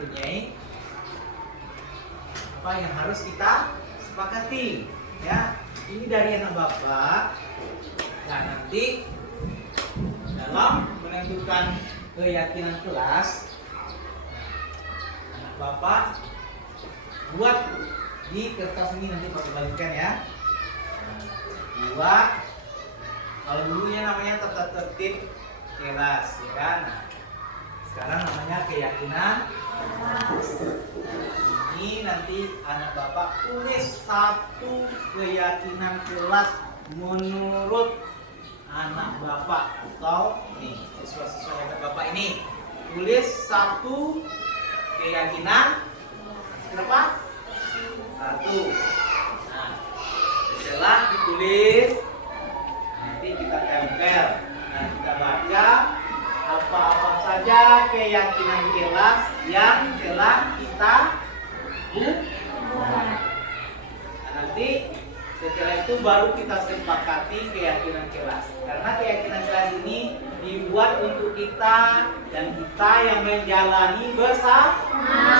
mempunyai apa yang harus kita sepakati, ya. Ini dari anak bapak. Nah, nanti dalam menentukan keyakinan kelas, anak bapak buat di kertas ini, nanti pakai balikkan ya. Buat, kalau dulunya namanya tata tertib kelas, ya kan. Nah, sekarang namanya keyakinan. Ini nanti anak bapak tulis satu keyakinan kelas menurut anak bapak, atau nih siswa-siswa hebat bapak ini tulis satu keyakinan berapa? Satu. Nah, setelah ditulis nanti kita tempel. Nah, kita baca apa-apa saja keyakinan kelas yang telah kita buat. Nah, nanti setelah itu baru kita sepakati keyakinan kelas. Karena keyakinan kelas ini dibuat untuk kita dan kita yang menjalani bersama,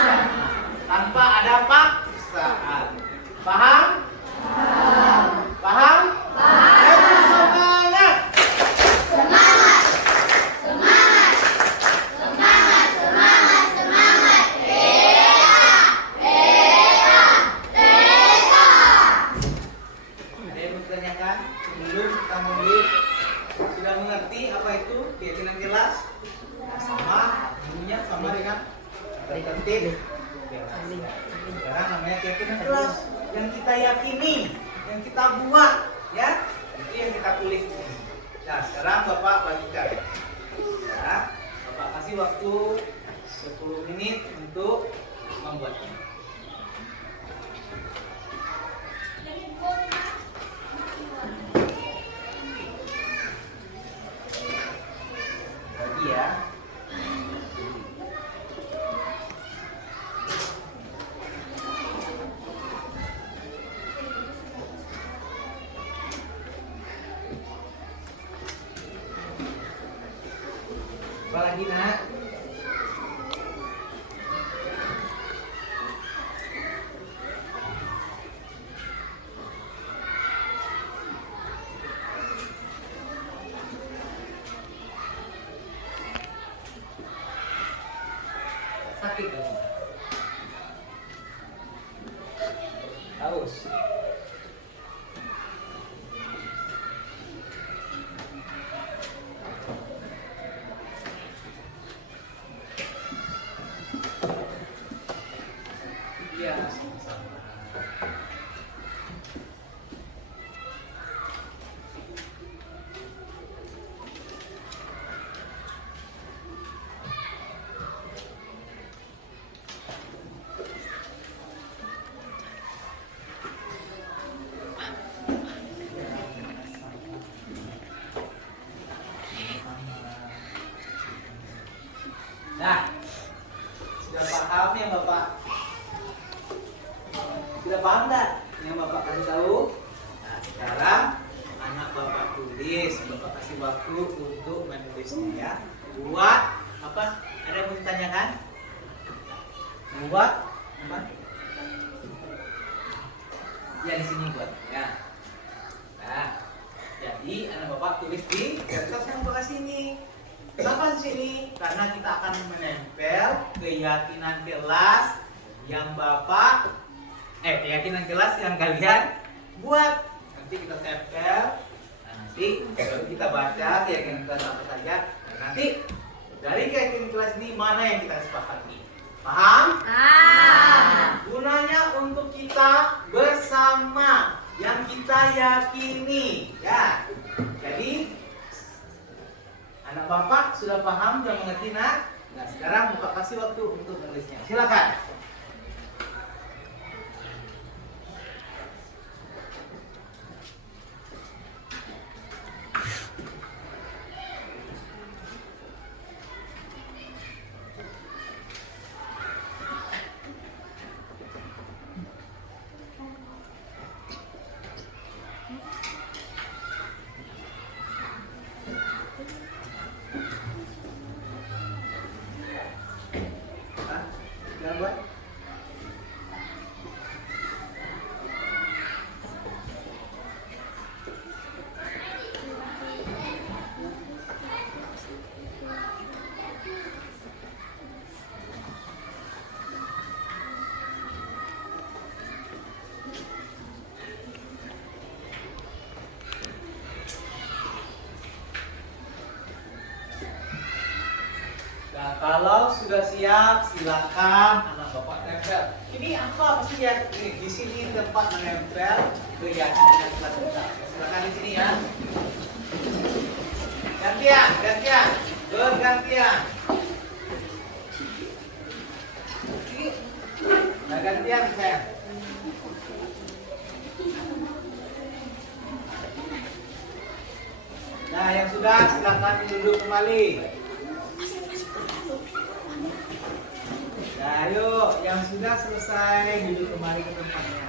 tanpa ada paksaan. Paham? Paham? Ayo semangat! Semangat! Semangat! Semangat! Semangat! Semangat! Ada yang bertanyakan sebelum kita mulai? Sudah mengerti apa itu keyakinan kelas? Nah, sama bunyinya sama dengan tertib kelas. Sekarang namanya keyakinan kelas yang kita yakini, yang kita buat, ya. Itu yang kita tulis. Nah, sekarang Bapak bagikan. Ya, Bapak kasih waktu 10 menit untuk membuatnya. Bagi ya. Apa lagi nak? Sakit dong. Haus. Iya, sama-sama. Nah, sudah paham ya Bapak? Sudah paham nggak yang Bapak kasih tahu? Nah, sekarang anak Bapak tulis, Bapak kasih waktu untuk menulisnya ya. Buat apa? Ada yang mau ditanyakan? Buat apa? Ya di sini buat ya. Nah, jadi anak Bapak tulis di kertas yang Bapak kasih ini. Kenapa di sini? Karena kita akan menempel keyakinan kelas yang Bapak keyakinan kelas yang kalian buat. Nanti kita tempel. Nah, nanti baru kita baca keyakinan kelas apa saja. Nah, nanti dari keyakinan kelas ini mana yang kita sepakati? Paham? Gunanya untuk kita bersama yang kita yakini, ya. Jadi anak Bapak sudah paham, sudah mengerti nak? Nah, sekarang Bapak kasih waktu untuk menulisnya. Silakan. sudah siap, silakan anak bapak tempel. Ini apa sih ya? Di sini tempat menempel keyakinan kelas kita. Silakan di sini ya. Gantian, bergantian. Nah, gantian saya. Nah, yang sudah silakan duduk kembali. Nah, ayo, yang sudah selesai duduk kembali ke tempatnya.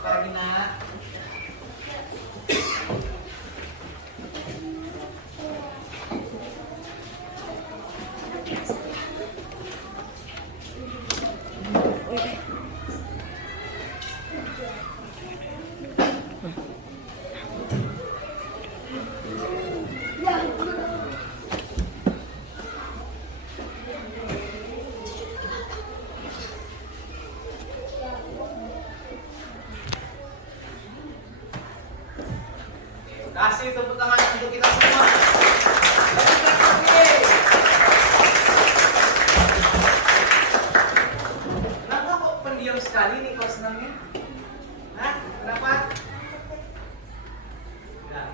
Pagi nak. Kasih tepuk tangan untuk kita semua. Kenapa kok pendiam sekali nih kau senangnya? Hah? Kenapa? Nah.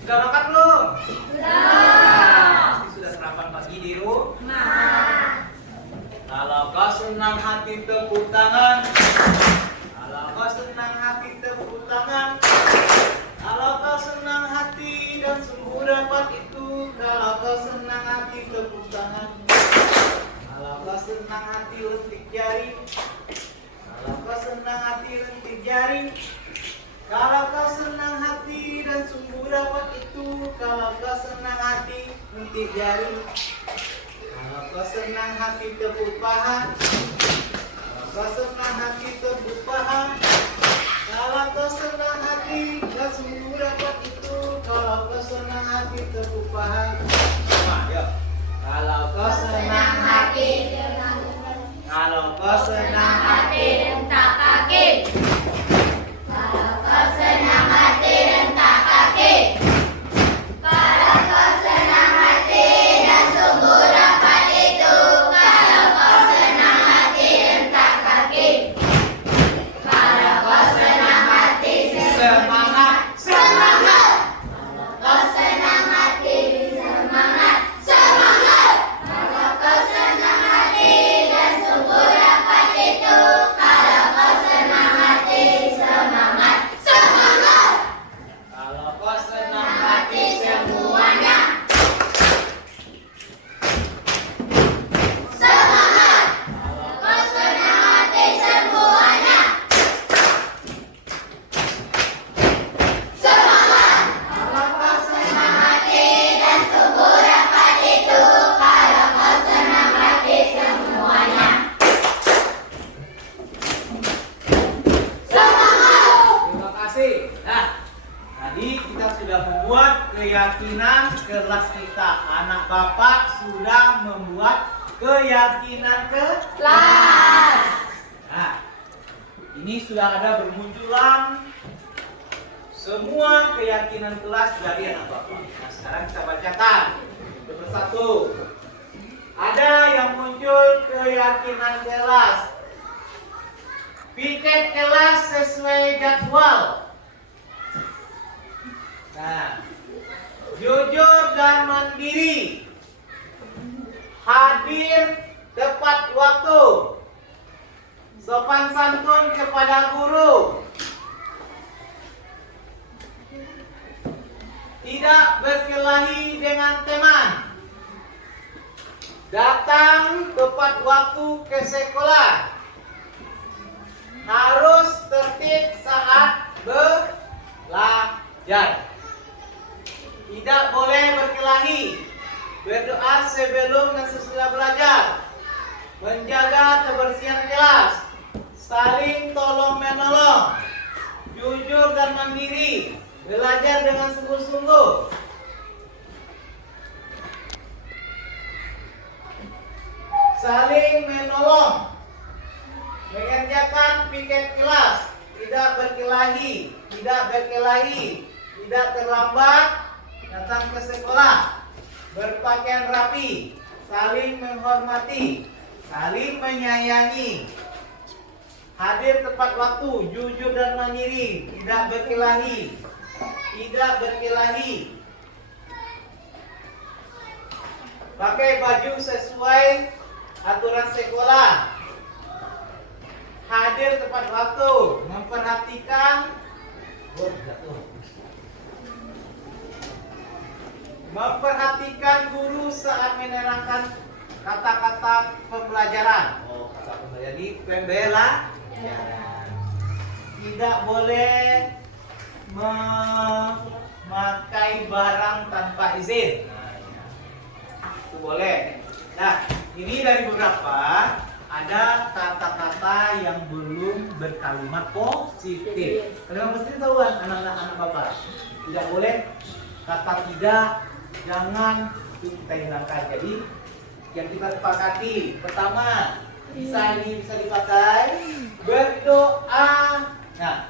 Sudah makan belum? Pasti sudah sarapan pagi di rumah. Kalau kau senang hati tepuk tangan. Kalau kau senang hati tepuk tangan. Kalau kau senang hati dan sungguh dapat itu. Kalau kau senang hati tepuk tangan. Kalau kau senang hati lentik jari. Kalau kau senang hati lentik jari. Kalau kau senang hati dan sungguh dapat itu. Kalau kau senang hati lentik jari. Kalau kau senang hati tepuk paha. Kalau kau senang hati tepuk paha. Kalau kau senang hati dan sungguh dapat itu. Kalau kau senang hati tepuk paha. Nah, yuk. Kalau kau senang hati. Kalau kau senang hati. rentak kaki. Kalau kau senang hati, rentak kaki. Kalau kau senang hati dan sungguh dapat itu. Kalau kau senang hati, rentak kaki. Kalau kau senang hati, Semangat. semangat. Kalau kau senang hati, semangat, semangat. Kalau kau senang hati dan sungguh dapat itu. Kalau kau senang hati, semangat, semangat. Kalau kau senang hati Semuanya semangat. Kalau kau senang hati, semuanya semangat. Kalau kau senang hati dan sungguh dapat itu. Kalau kau senang hati, semuanya semangat. Terima kasih. Nah, tadi kita sudah membuat keyakinan kelas kita. Anak bapak sudah membuat keyakinan Kelas. Nah, ini sudah ada bermunculan semua keyakinan kelas dari anak bapak. Nah, sekarang kita bacakan satu persatu. Ada yang muncul keyakinan kelas. Piket kelas sesuai jadwal. Nah, jujur dan mandiri. Hadir tepat waktu. Sopan santun kepada guru. Tidak berkelahi dengan teman. Datang tepat waktu ke sekolah. Harus tertib saat belajar. Tidak boleh berkelahi. Berdoa sebelum dan sesudah belajar. Menjaga kebersihan kelas. Saling tolong menolong. Jujur dan mandiri. Belajar dengan sungguh-sungguh. Saling menolong. Mengerjakan piket kelas. Tidak berkelahi. Tidak terlambat datang ke sekolah. Berpakaian rapi. Saling menghormati. Saling menyayangi. Hadir tepat waktu. Jujur dan mandiri. Tidak berkelahi. Pakai baju sesuai aturan sekolah. Hadir tepat waktu. Memperhatikan guru saat menerangkan kata-kata pembelajaran. Jadi pembela. Tidak boleh memakai barang tanpa izin. Itu boleh. Nah, ini dari beberapa. Ada kata-kata yang belum berkalimat positif. Kalimat positif tahuan anak-anak bapak. Tidak boleh kata tidak, jangan itu kita hilangkan. Jadi yang kita sepakati pertama bisa dipakai berdoa. Nah,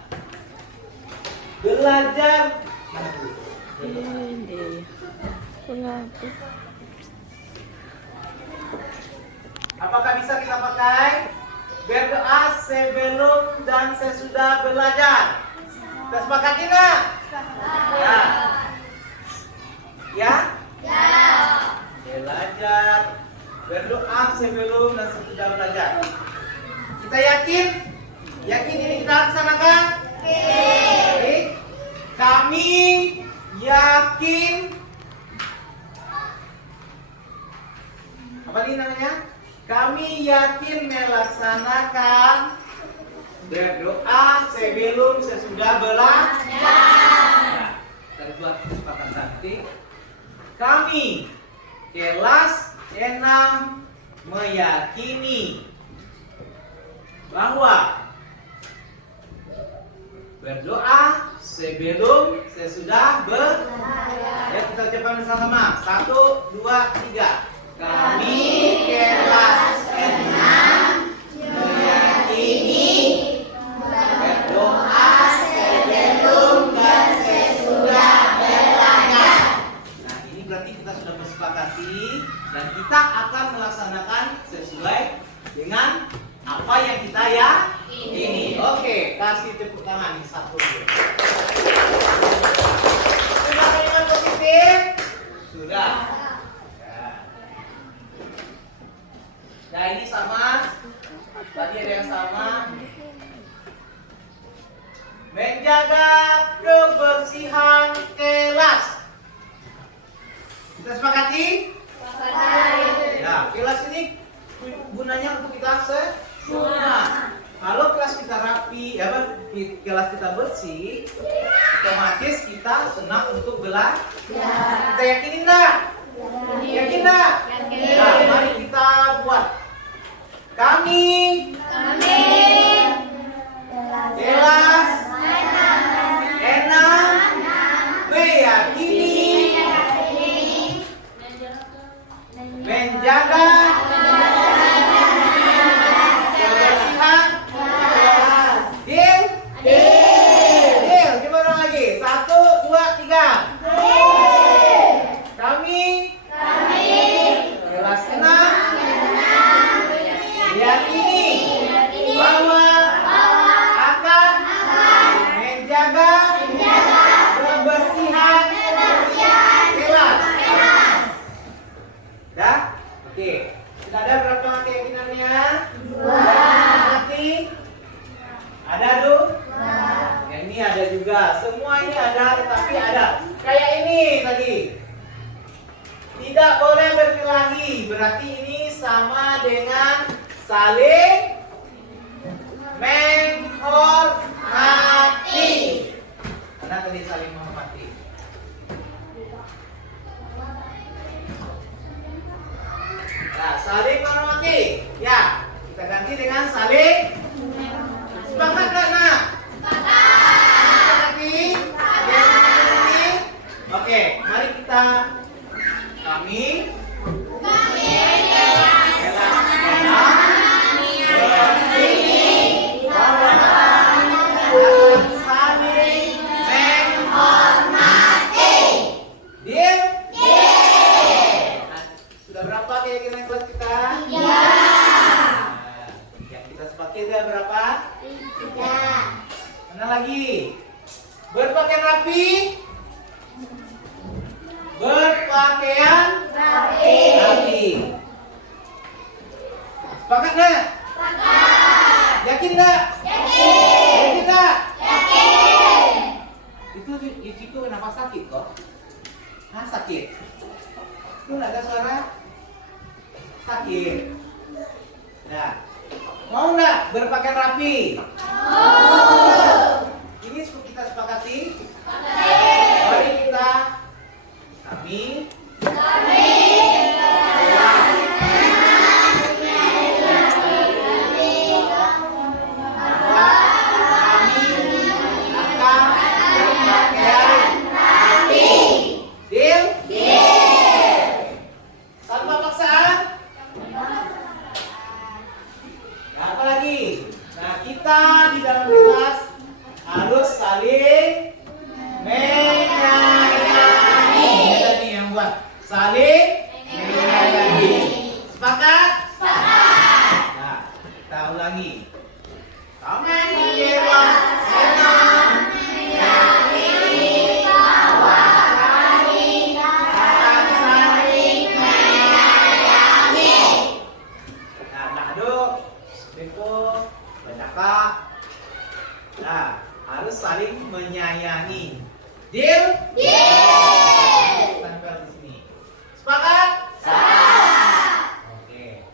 belajar. Mana dulu? Apakah bisa kita pakai berdoa sebelum dan sesudah belajar? Kita sepakati nggak? Ya? Belajar berdoa sebelum dan sesudah belajar. Kita yakin? Yakin ini kita laksanakan? Oke. Kami yakin. Apa ini namanya? Kami yakin melaksanakan berdoa sebelum sesudah belajar. Kita buat kesepakatan nanti. Kami kelas 6 meyakini bahwa berdoa sebelum sesudah belajar. Ya, kita ucapkan bersama-sama. 1, 2, 3. Kami kelas 6 meyakini berdoa sebelum dan sesudah belajar. Nah, ini berarti kita sudah bersepakati dan kita akan melaksanakan sesuai dengan apa yang kita yakini. Oke, kasih tepuk tangan satu. Sudah kalimat positif? Sudah. Nah, ini sama. Tadi ada yang sama. Menjaga kebersihan kelas. Kita sepakati? Ya, kelas ini gunanya untuk kita semua. Kalau kelas kita rapi, kelas kita bersih, otomatis kita senang untuk belajar. Kita yakinin enggak? Yakin enggak? Nah, mari kita buat. Kami kelas 6 meyakini menjaga kebersihan. Deal. Coba ulang lagi. 1, 2, 3. Kami kelas 6 meyakini bahwa akan menjaga kebersihan kelas. Ya? Oke. Sudah ada berapa keyakinannya? 2. Berarti ada tuh? Ya, ini ada juga. Semua ini ada, tetapi ada. Kayak ini tadi. Tidak boleh berkelahi. Berarti ini sama dengan saling menghormati. Karena tadi saling menghormati. saling menghormati. Ya, kita ganti dengan saling. Sepakat nggak, Nak? Sepakati. Ya, sepakati. Oke, mari kita kami lagi. Berpakaian rapi. Berpakaian rapi. Sepakat nggak? Sepakat. Yakin nggak? Yakin nggak? Yakin. Itu kenapa sakit kok? Hah, sakit? Itu nggak ada suara? Sakit. Nah, mau nggak berpakaian rapi? Ini kita sepakati. Mari kita kami di dalam kelas harus saling menyayangi. Kita nih yang buat saling menyayangi. Sepakat? Sepakat. Nah, kita ulangi. Kami dewa senang menyayangi bahwa kami akan saling menyayangi. Nah, aduk, Beko, Kak. Nah, harus saling menyayangi. Deal? Deal. Tempel di sini. Sepakat? Sepakat. Oke.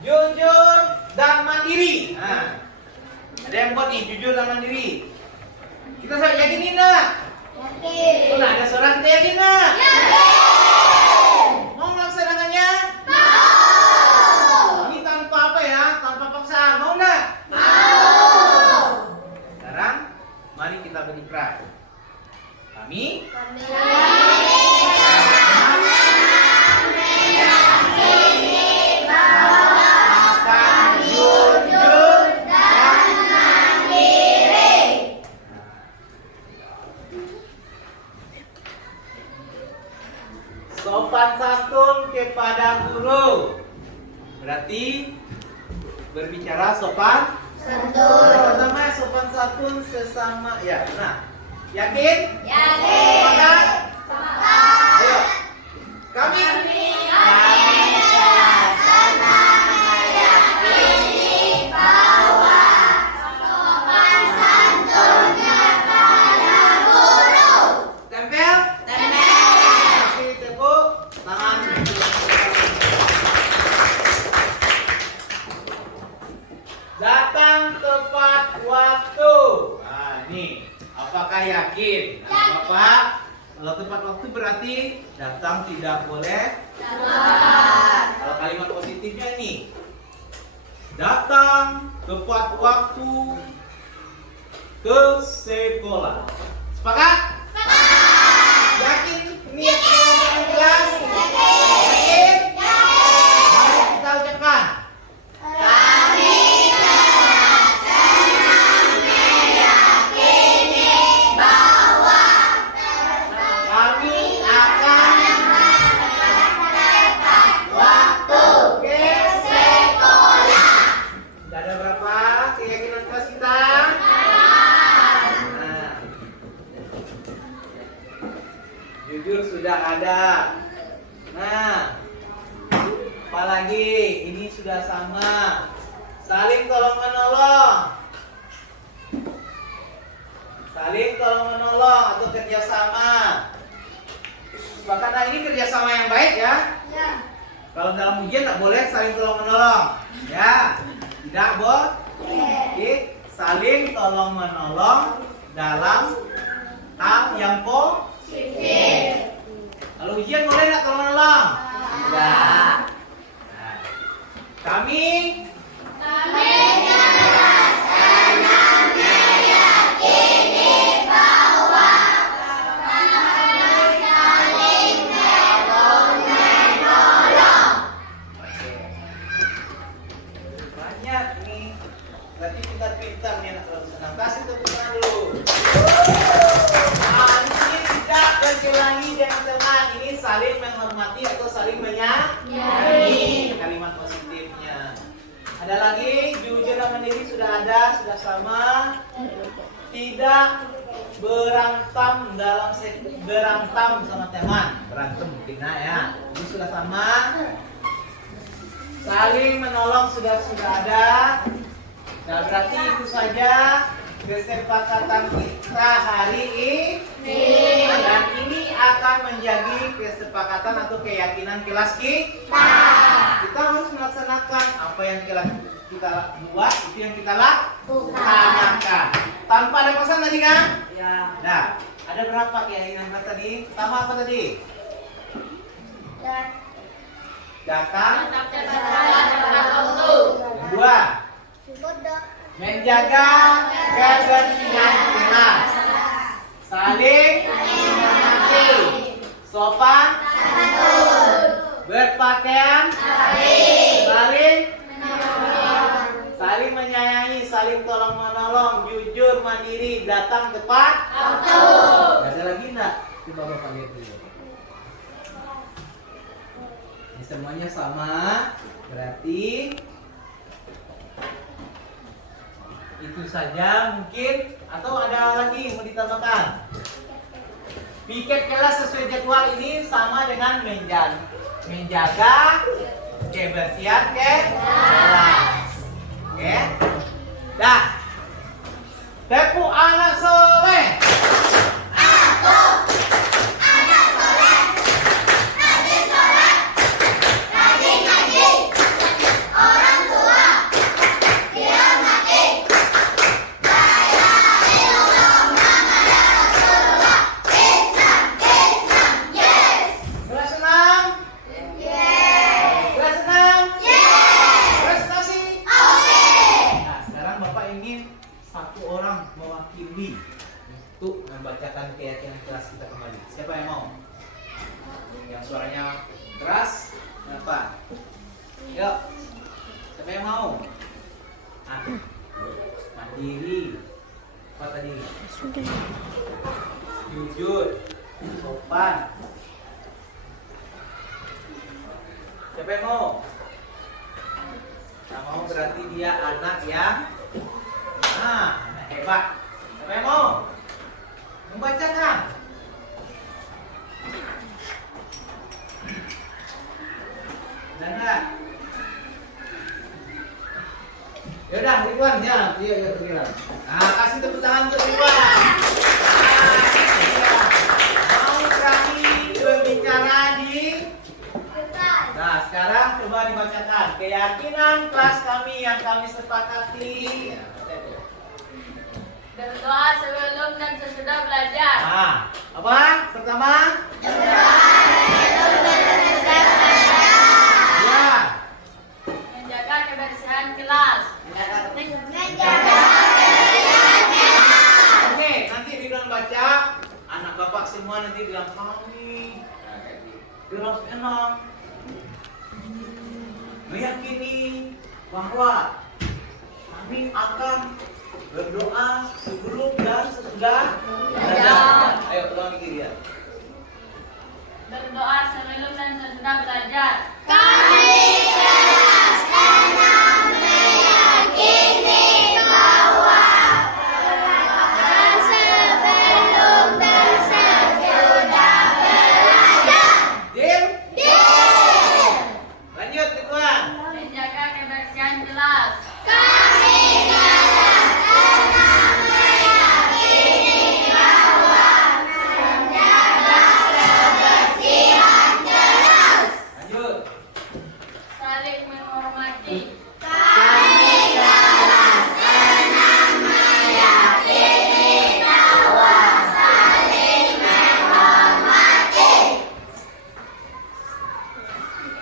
Jujur dan mandiri. Nah, ada yang buat nih, jujur dan mandiri. Kita yakin nggak? Yakin. Oh, nah, ada suara kita yakin nggak? Yakin. Mau melaksanakannya? Mau. Ini tanpa apa ya? Tanpa paksaan. Mau nggak? Mau. Sekarang, mari kita berikrar. Kami akan jujur dan mandiri. sopan santun kepada guru. Berarti berbicara sopan Santun. pertama sopan santun sesama ya. Nah, yakin? Yakin. Sepakat? Sepakat. Ayo. Kami bahwa sopan santun kepada guru. tempel. Kasih tepuk tangan. Datang tepat waktu. Nah, ini apakah yakin? Nah, Bapak, kalau tepat waktu berarti datang tidak boleh. Kalau kalimat positifnya ini datang tepat waktu ke sekolah. Sepakat? Yakin niat dalam kelas? Yakin? Mari kita ucapkan. Kami telah senang meyakini bahwa Kami akan tepat waktu ke sekolah. Sudah ada berapa keyakinan kelas kita? Nah, jujur sudah ada. Nah, apalagi ini sudah sama. Saling tolong menolong. Saling tolong menolong atau kerjasama. Bahkan ini kerjasama yang baik ya. Ya. Kalau dalam ujian tak boleh saling tolong menolong. Ya, tidak boleh. Oke, saling tolong menolong dalam hal yang positif. Kalau ujian boleh nggak tolong menolong? Tidak. sama tidak berantem sama teman. Berantem mungkin ya. Ini sudah sama. Saling menolong sudah ada. Nah, berarti itu saja kesepakatan kita hari ini. Dan ini akan menjadi kesepakatan atau keyakinan kelas kita. Kita harus melaksanakan apa yang kita buat, itu yang kita laksanakan. Tanpa ada pesan tadi kan? Ya. Nah, ada berapa keyakinan kita tadi? Pertama apa tadi? Datang. Kedua, menjaga kebersihan kelas. Saling menghormati. Sopan. Berpakaian. Saling menyayangi, saling tolong menolong, jujur, mandiri, datang tepat. Ada lagi enggak? Coba Bapak lihat dulu. Ini semuanya sama, berarti itu saja mungkin, atau ada lagi mau ditambahkan? Piket kelas sesuai jadwal ini sama dengan menjaga kebersihan kelas. Oke? Dah. Tepu anak soleh. Untuk membacakan keyakinan kelas kita kembali. Siapa yang mau? Yang suaranya keras, kenapa? Yuk. Siapa yang mau? Mandiri. Apa tadi? Jujur, sopan. Siapa yang mau? Yang mau berarti dia anak yang anak hebat. Siapa yang mau? Membacakan. Dan enggak? Yaudah, Ridwan ya. Iya, Ridwan. Nah, kasih tepuk tangan untuk Ridwan. Mau berani berbicara di. Nah, sekarang coba dibacakan keyakinan kelas kami yang kami sepakati. Berdoa sebelum dan sesudah belajar. Nah, apa? Pertama? Berdoa sebelum dan sesudah belajar. Ya. Menjaga kebersihan kelas. Menjaga kebersihan kelas. Oke, nanti Ridwan baca. Anak bapak semua nanti bilang kami. Terus enak. Meyakini bahwa kami akan berdoa sebelum dan sesudah belajar. Ayo ulangi dia. Berdoa sebelum dan sesudah belajar. Kami kelas 6 meyakini bahwa berdoa sebelum dan sesudah belajar. Dim. Lanjut Ridwan. Menjaga kebersihan kelas. Kami kelas 6 meyakini bahwa menjaga kebersihan kelas. Lanjut. Saling menghormati. Kami kelas 6 meyakini bahwa saling menghormati.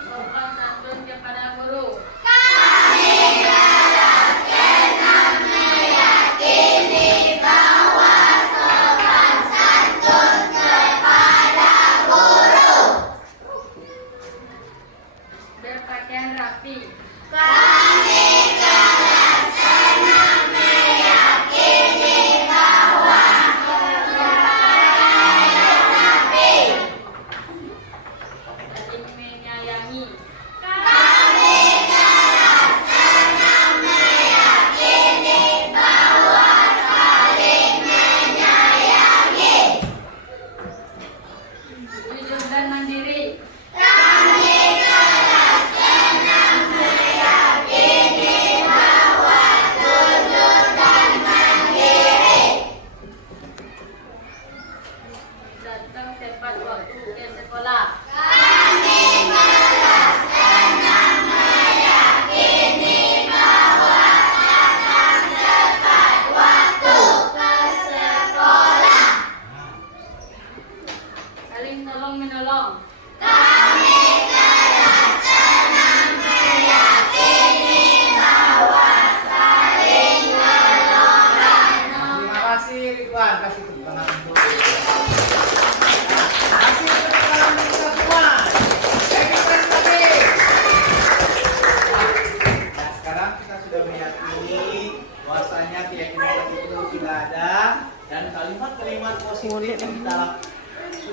Sopan santun kepada guru. Kami kelas 6 meyakini bahwa sopan santun kepada guru. Berpakaian rapi. Kami kelas 6 meyakini bahwa berpakaian rapi. Saling menyayangi. Kami kelas 6 meyakini bahwa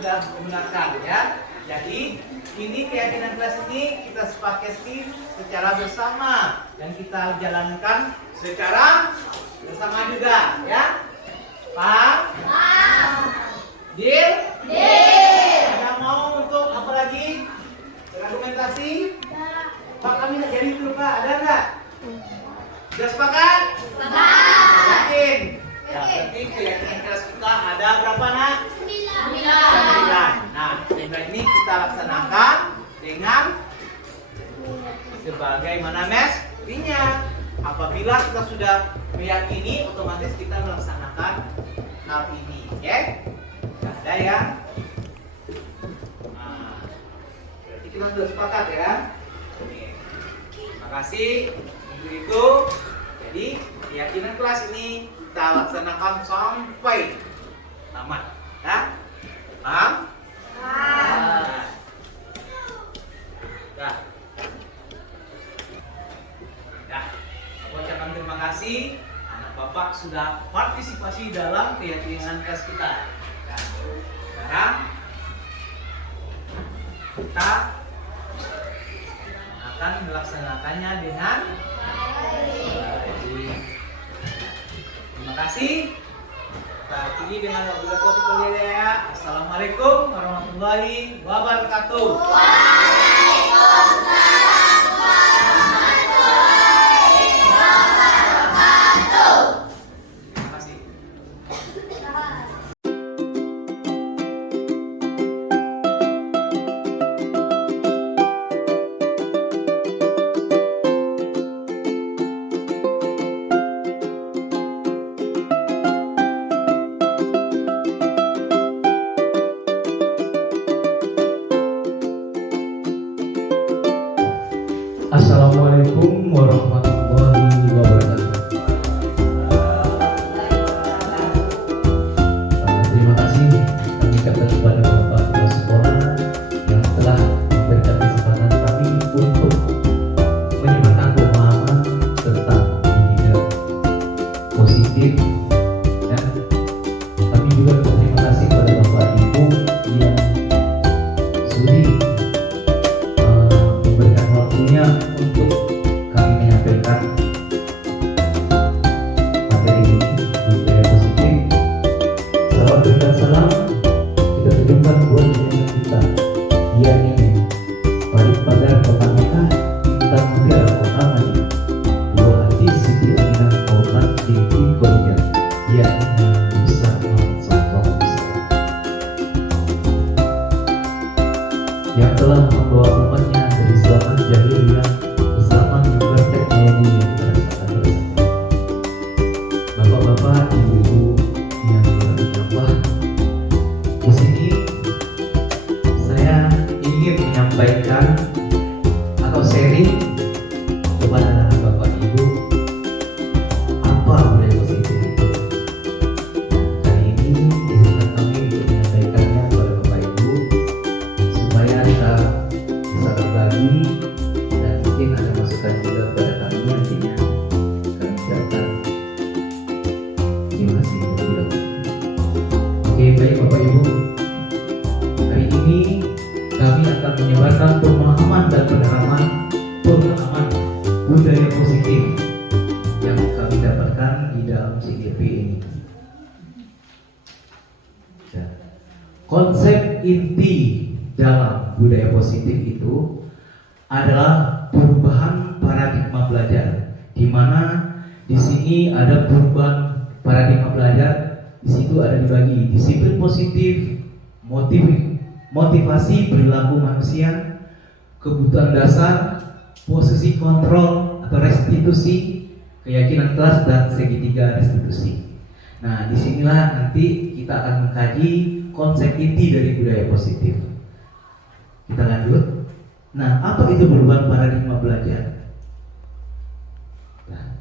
sudah membenarkan ya. Jadi ini keyakinan kelas ini kita sepakati secara bersama dan kita jalankan secara bersama juga ya. Paham? Deal? Ada mau untuk apa lagi? Argumentasi? Pak, kami nak jadi dulu Pak, ada nggak? Sudah sepakat? Yakin? Ya, berarti keyakinan kelas kita ada berapa nak? 9. Nah, 9 ini kita laksanakan dengan sebagaimana mestinya. Apabila kita sudah meyakini, otomatis kita melaksanakan hal ini, oke? Ada ya? Nah, berarti kita sudah sepakat ya? Oke. Terima kasih. Untuk itu, jadi keyakinan kelas ini kita laksanakan sampai tamat, ya? Paham? Nah. Dah. Dah. Aku ucapkan terima kasih. Anak Bapak sudah partisipasi dalam keyakinan kelas kita. Nah, sekarang kita akan melaksanakannya dengan baik. Terima kasih. Kita akhiri dengan wabillahi taufiq ya. Assalamualaikum warahmatullahi wabarakatuh. Waalaikumsalam warahmatullahi wabarakatuh. Terima kasih. Assalamualaikum warahmatullahi wabarakatuh. Terima kasih kami ucapkan kepada Bapak Kepala Sekolah yang telah memberikan kesempatan kami untuk menyebarkan pemahaman tentang pendidikan positif. Dan kami juga berterima kasih kepada Bapak Ibu yang sudi memberikan waktunya untuk kami menyampaikan materi ini budaya positif. Salam berikan salam kita tunjukkan buat dunia kita. Yakni balik pagar pertamakan kita mutiara pertama dua hati siti aminah kaumat tinggi kolja yakni bisa sallallahu yang telah membawa umatnya dari zaman jahiliyah ke zaman yang berteknologi yang kita rasakan bersama. Bapak-bapak, ibu-ibu yang dirahmati Allah, di sini saya ingin menyampaikan atau sharing kepada bapak ibu apa budaya positif itu. Kali ini izinkan kami untuk menyampaikannya kepada bapak ibu supaya kita bisa berbagi dan mungkin ada masukan juga kepada kami nantinya kami ucapkan terima kasih terlebih dahulu. Oke, baik Bapak Ibu, hari ini kami akan menyebarkan pemahaman dan pengalaman budaya positif yang kami dapatkan di dalam CGP ini. Ya. Konsep inti dalam budaya positif itu adalah perubahan paradigma belajar, di mana di sini ada perubahan paradigma belajar. Di situ ada dibagi disiplin positif, motivasi perilaku manusia, kebutuhan dasar, posisi kontrol atau restitusi, keyakinan kelas dan segitiga restitusi. Nah, disinilah nanti kita akan mengkaji konsep inti dari budaya positif. Kita lanjut. Nah, apa itu perubahan paradigma belajar? Nah,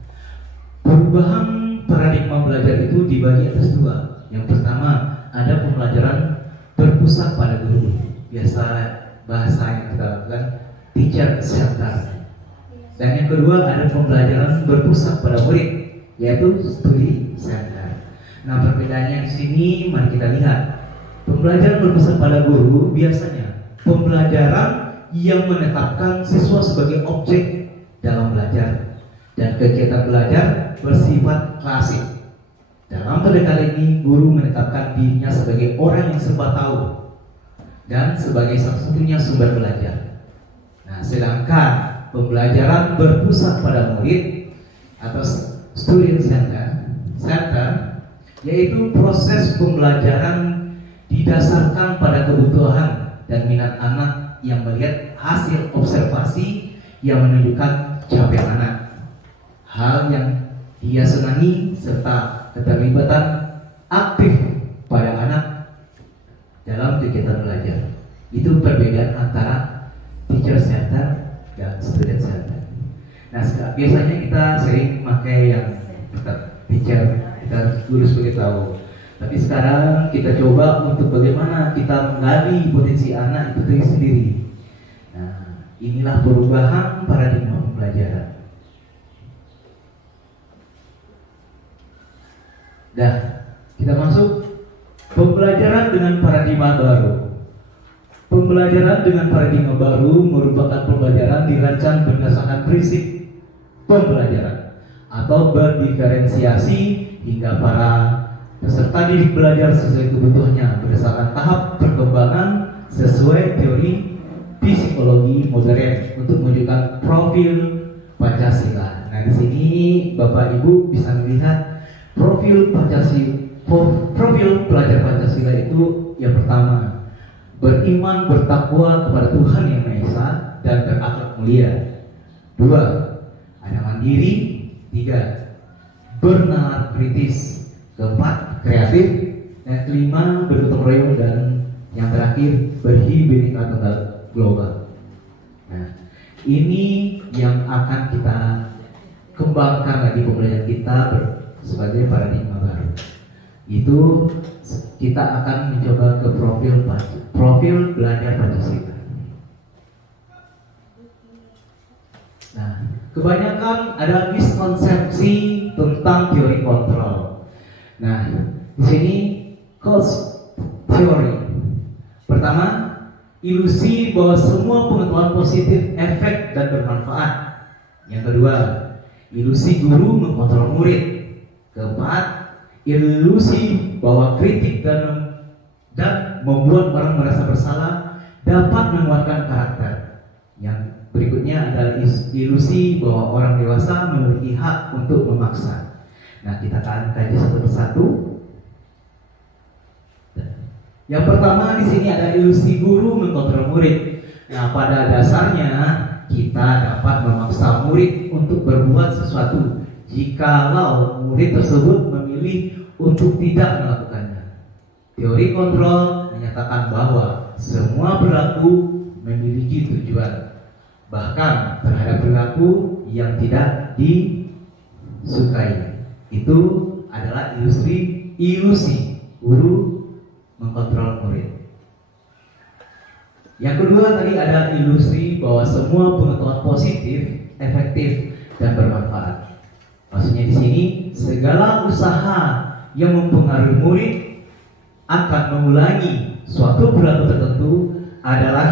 perubahan paradigma belajar itu dibagi atas dua. Yang pertama, ada pembelajaran berpusat pada guru. Biasa bahasa yang kita lakukan teacher center. Dan yang kedua, ada pembelajaran berpusat pada murid, yaitu study center. Nah, perbedaannya di sini mari kita lihat. Pembelajaran berpesan pada guru biasanya pembelajaran yang menetapkan siswa sebagai objek dalam belajar, dan kegiatan belajar bersifat klasik. Dalam pendekatan ini, guru menetapkan dirinya sebagai orang yang serba tahu dan sebagai satu-satunya sumber belajar. Nah, sedangkan pembelajaran berpusat pada murid atau student center, yaitu proses pembelajaran didasarkan pada kebutuhan dan minat anak yang melihat hasil observasi yang menunjukkan capaian anak, hal yang dia senangi, serta keterlibatan aktif pada anak dalam kegiatan belajar. Itu perbedaan antara teacher center dan student center. Nah, biasanya kita sering pakai yang teacher, kita guru sebagai tahu. Tapi sekarang kita coba untuk bagaimana kita menggali potensi anak itu sendiri. Nah, inilah perubahan paradigma pembelajaran. Dah, kita masuk pembelajaran dengan paradigma baru. Pembelajaran dengan paradigma baru merupakan pembelajaran dirancang berdasarkan prinsip pembelajaran atau berdiferensiasi hingga para peserta didik belajar sesuai kebutuhannya berdasarkan tahap perkembangan sesuai teori psikologi modern untuk menunjukkan profil Pancasila. Nah, di sini Bapak Ibu bisa melihat profil pelajar Pancasila itu yang pertama, beriman bertakwa kepada Tuhan Yang Maha Esa dan berakhlak mulia. 2, ada mandiri. 3, bernalar kritis. 4, kreatif. Dan 5, bergotong royong. Dan yang terakhir, berhibrida tunggal global. Nah, ini yang akan kita kembangkan lagi pembelajaran kita sebagai paradigma baru. Itu kita akan mencoba ke profil belajar Pancasila. Nah, kebanyakan ada miskonsepsi tentang teori kontrol. Nah, di sini cause theory. Pertama, ilusi bahwa semua pengetahuan positif efek dan bermanfaat. Yang kedua, ilusi guru mengkontrol murid. Keempat, ilusi bahwa kritik dan membuat orang merasa bersalah dapat menguatkan karakter. Yang berikutnya adalah ilusi bahwa orang dewasa memiliki hak untuk memaksa. Nah, kita akan kaji satu persatu. Yang pertama di sini ada ilusi guru mengkontrol murid. Nah, pada dasarnya kita dapat memaksa murid untuk berbuat sesuatu jikalau murid tersebut memilih untuk tidak melakukannya. Teori kontrol menyatakan bahwa semua perilaku memiliki tujuan, bahkan terhadap perilaku yang tidak disukai. Itu adalah ilusi guru mengkontrol murid. Yang kedua tadi ada ilusi bahwa semua pengetahuan positif, efektif, dan bermanfaat. Maksudnya di sini segala usaha yang mempengaruhi murid akan mengulangi suatu perilaku tertentu adalah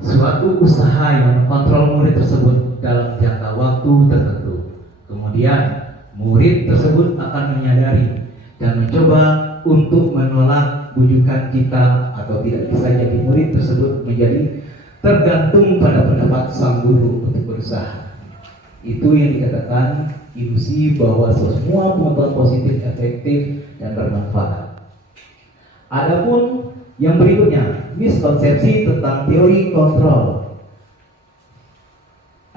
suatu usaha yang mengkontrol murid tersebut dalam jangka waktu tertentu. Kemudian murid tersebut akan menyadari dan mencoba untuk menolak bujukan kita atau tidak bisa jadi murid tersebut menjadi tergantung pada pendapat sang guru untuk berusaha. Itu yang dikatakan ilusi bahwa semua pengetahuan positif, efektif, dan bermanfaat. Adapun yang berikutnya, miskonsepsi tentang teori kontrol,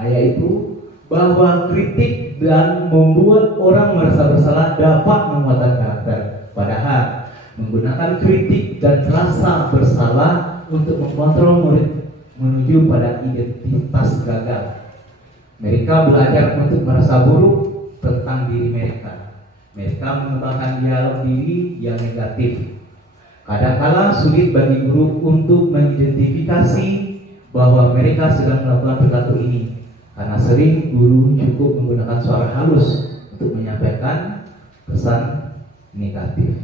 yaitu bahwa kritik dan membuat orang merasa bersalah dapat menguatkan karakter. Padahal menggunakan kritik dan rasa bersalah untuk mengontrol murid menuju pada identitas gagal. Mereka belajar untuk merasa buruk tentang diri mereka. Mereka mengembangkan dialog diri yang negatif. Kadangkala sulit bagi guru untuk mengidentifikasi bahwa mereka sedang melakukan perilaku ini, karena sering guru cukup menggunakan suara halus untuk menyampaikan pesan negatif.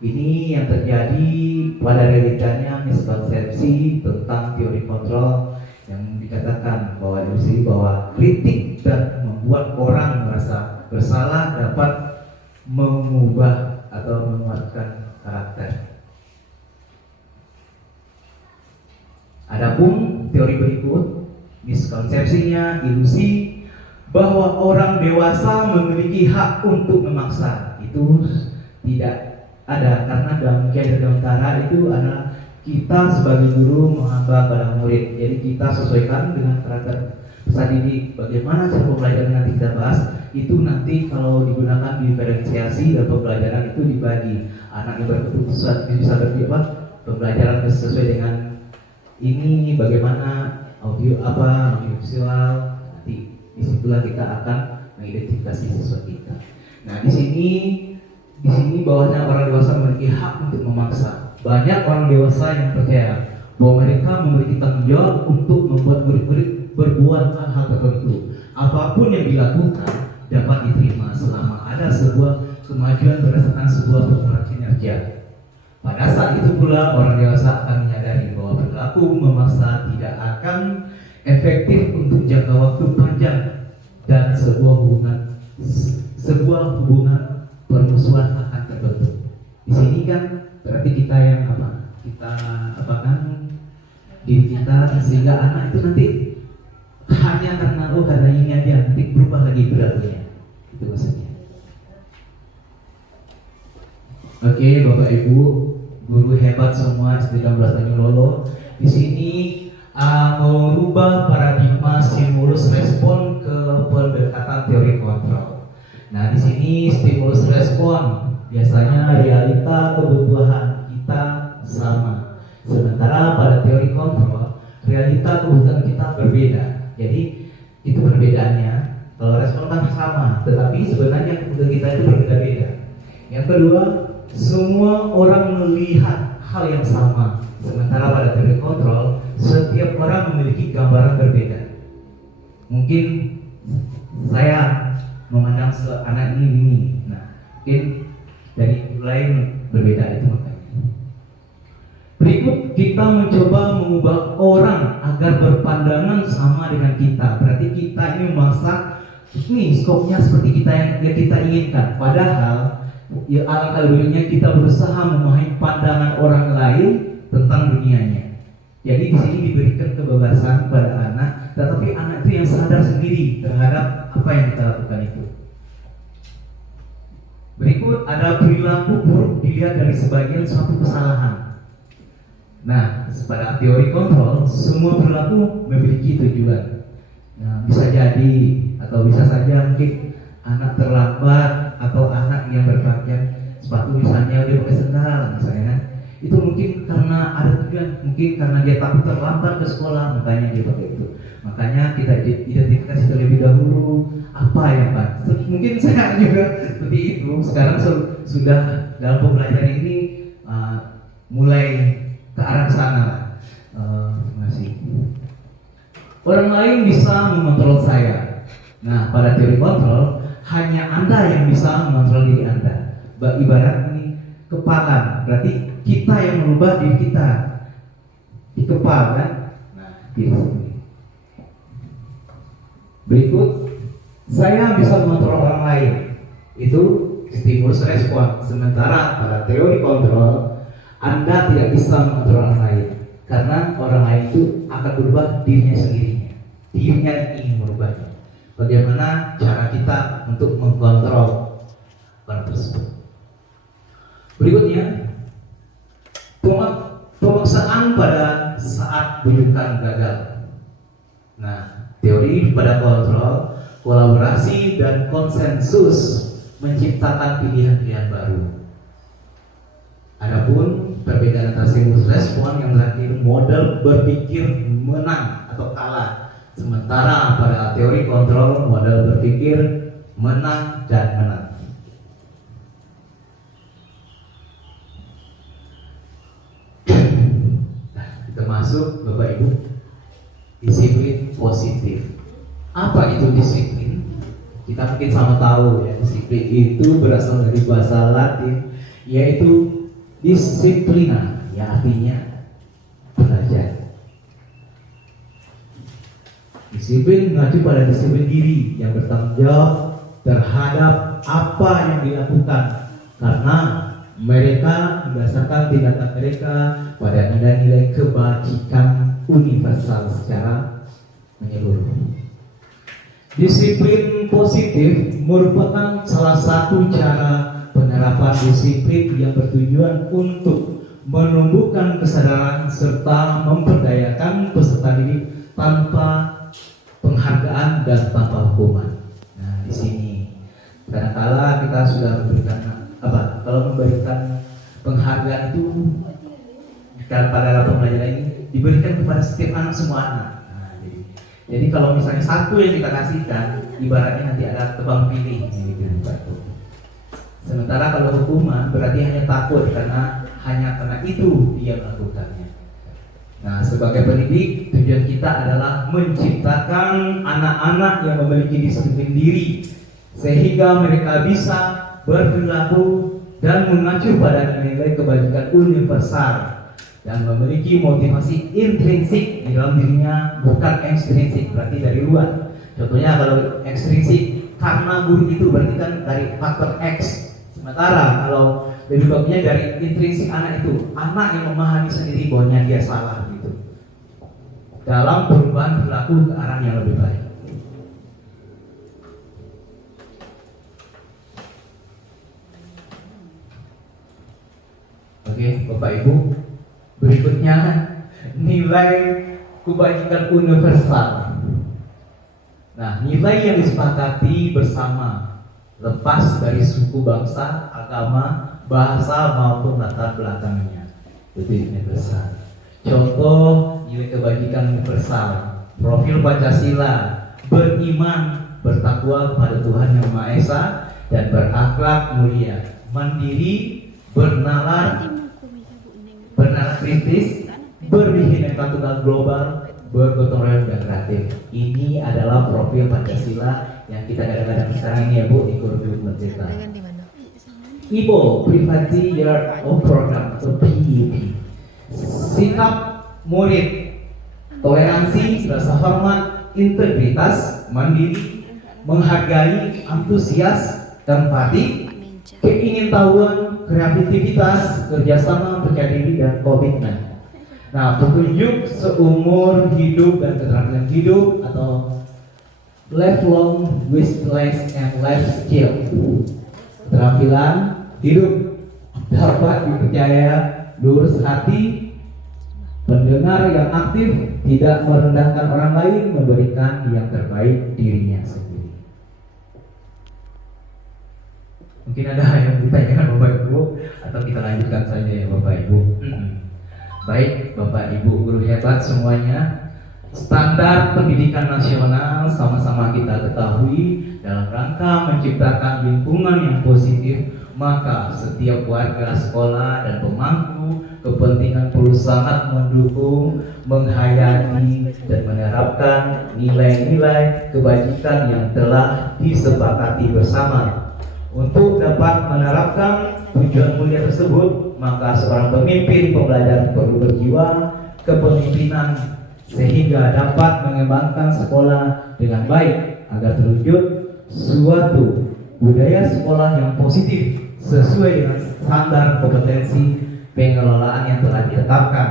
Ini yang terjadi pada realitanya miskonsepsi tentang teori kontrol yang dikatakan bahwa ilusi bahwa kritik dan membuat orang merasa bersalah dapat mengubah atau menguatkan karakter. Adapun teori berikut, miskonsepsinya ilusi bahwa orang dewasa memiliki hak untuk memaksa. Itu tidak ada, karena dalam Kehidupan Utara itu adalah kita sebagai guru menghamba pada murid. Jadi kita sesuaikan dengan karakter peserta didik. Bagaimana cara pembelajaran nanti kita bahas, itu nanti kalau digunakan di diferensiasi dan pembelajaran itu dibagi. Anak yang berkebutuhan bisa berpikir pembelajaran sesuai dengan ini, bagaimana audio visual, nanti disitulah kita akan mengidentifikasi siswa kita. Nah di sini bahwasanya orang dewasa memiliki hak untuk memaksa. Banyak orang dewasa yang percaya bahwa mereka memiliki tanggung jawab untuk membuat murid-murid berbuat hal-hal tertentu. Apapun yang dilakukan dapat diterima selama ada sebuah kemajuan berdasarkan sebuah formula kinerja. Pada saat itu pula orang dewasa akan menyadari bahwa perilaku memaksa tidak akan efektif untuk jangka waktu panjang dan sebuah hubungan permusuhan akan terbentuk. Di sini kan berarti kita yang kita diri kita, sehingga anak itu nanti hanya karena ini aja nanti berubah lagi perilakunya. Itu maksudnya. Oke, Bapak Ibu, guru hebat semua SD 16 Tanyulolo. Di sini merubah paradigma stimulus respon ke pendekatan teori kontrol. Nah, di sini stimulus respon biasanya realita kebutuhan kita sama. Sementara pada teori kontrol, realita kebutuhan kita berbeda. Jadi itu perbedaannya. Kalau respon kan sama, tetapi sebenarnya kebutuhan kita itu berbeda-beda. Yang kedua, semua orang melihat hal yang sama. Sementara pada teori kontrol, setiap orang memiliki gambaran berbeda. Mungkin saya memandang anak ini, nah mungkin dari lain berbeda, itu makanya. Berikut kita mencoba mengubah orang agar berpandangan sama dengan kita. Berarti kita ini memaksa ini skopnya seperti yang kita inginkan. Padahal ya alangkah lebihnya kita berusaha memahami pandangan orang lain tentang dunianya. Jadi di sini diberikan kebebasan pada anak, tetapi anak itu yang sadar sendiri terhadap apa yang kita lakukan itu. Berikut ada perilaku buruk dilihat dari sebagian suatu kesalahan. Nah, pada teori kontrol, semua perilaku memiliki tujuan. Nah, bisa jadi atau bisa saja mungkin anak terlambat atau anak yang berpakaian sepatu misalnya dia pakai sendal misalnya kan. Itu mungkin karena ada tujuan, mungkin karena dia takut terlambat ke sekolah, makanya dia pakai itu. Makanya kita identifikasi terlebih dahulu apa ya Pak. Mungkin saya juga seperti itu. Sekarang sudah dalam pembelajaran ini mulai ke arah sana. Terima kasih. Orang lain bisa mengontrol saya. Nah, pada teori kontrol hanya Anda yang bisa mengontrol diri Anda. Ibarat ini kepala, berarti kita yang merubah diri kita di kepala kan? Nah, diri sendiri. Berikut, saya bisa mengontrol orang lain. Itu stimulus respon. Sementara pada teori kontrol, Anda tidak bisa mengontrol orang lain, karena orang lain itu akan berubah dirinya sendirinya. Dirinya ingin merubahnya. Bagaimana cara kita untuk mengkontrol orang tersebut? Berikutnya, pemaksaan pada saat bujukan gagal. Nah, teori pada kontrol, kolaborasi dan konsensus menciptakan pilihan-pilihan baru. Adapun perbedaan antara stimulus respon yang terakhir model berpikir menang atau kalah. Sementara pada teori kontrol model berpikir menang dan menang. Kita masuk Bapak Ibu, disiplin positif. Apa itu disiplin? Kita mungkin sama tahu ya, disiplin itu berasal dari bahasa Latin, yaitu Disiplina, yang artinya belajar. Disiplin mengacu pada disiplin diri yang bertanggung jawab terhadap apa yang dilakukan, karena mereka berdasarkan tindakan mereka pada nilai-nilai kebajikan universal secara menyeluruh. Disiplin positif merupakan salah satu cara penerapan disiplin yang bertujuan untuk menumbuhkan kesadaran serta memperdayakan peserta didik tanpa penghargaan dan tanpa hukuman. Nah, di sini kadang-kala kita sudah memberikan apa? Kalau memberikan penghargaan itu pada pembelajaran ini diberikan kepada setiap anak, semua anak. Nah, jadi kalau misalnya satu yang kita kasihkan, ibaratnya nanti ada tebang pilih gitu. Sementara kalau hukuman berarti hanya takut karena itu dia melakukannya. Nah, sebagai pendidik, tujuan kita adalah menciptakan anak-anak yang memiliki disiplin diri sehingga mereka bisa berperilaku dan mengacu pada nilai kebajikan universal dan memiliki motivasi intrinsik di dalam dirinya, bukan ekstrinsik, berarti dari luar. Contohnya kalau ekstrinsik karena guru itu berarti kan dari faktor X. Sementara kalau lebih bagusnya dari intrinsik anak itu, anak yang memahami sendiri bahwanya dia salah gitu, dalam perubahan perilaku ke arah yang lebih baik. Oke, Bapak Ibu, berikutnya nilai kebajikan universal. Nah, nilai yang disepakati bersama, lepas dari suku, bangsa, agama, bahasa maupun latar belakangnya. Itu universal. Contoh nilai kebajikan universal: profil Pancasila, beriman, bertakwa kepada Tuhan Yang Maha Esa dan berakhlak mulia, mandiri, bernalar kritis, berbhinneka tunggal global, bergotong royong dan kreatif. Ini adalah profil Pancasila yang kita kadang-kadang sekarang ini ya Bu, di kurikulum Merdeka. IPO, Private Year of Program atau PYP. Sikap murid, toleransi, rasa hormat, integritas, mandiri, menghargai, antusias, empati, keingintahuan, kreativitas, kerjasama, percaya diri, dan komitmen. Nah, petunjuk seumur hidup dan keterampilan hidup atau lifelong wishless and life skill. Keterampilan hidup dapat dipercaya, lurus hati, pendengar yang aktif, tidak merendahkan orang lain, memberikan yang terbaik dirinya sendiri. Mungkin ada yang ditanyakan Bapak Ibu, atau kita lanjutkan saja ya Bapak Ibu. Baik, Bapak Ibu guru hebat semuanya, standar pendidikan nasional sama-sama kita ketahui dalam rangka menciptakan lingkungan yang positif, maka setiap warga sekolah dan pemangku kepentingan perlu sangat mendukung, menghayati dan menerapkan nilai-nilai kebajikan yang telah disepakati bersama. Untuk dapat menerapkan tujuan mulia tersebut, maka seorang pemimpin pembelajar perlu berjiwa kepemimpinan sehingga dapat mengembangkan sekolah dengan baik agar terwujud suatu budaya sekolah yang positif sesuai dengan standar kompetensi pengelolaan yang telah ditetapkan.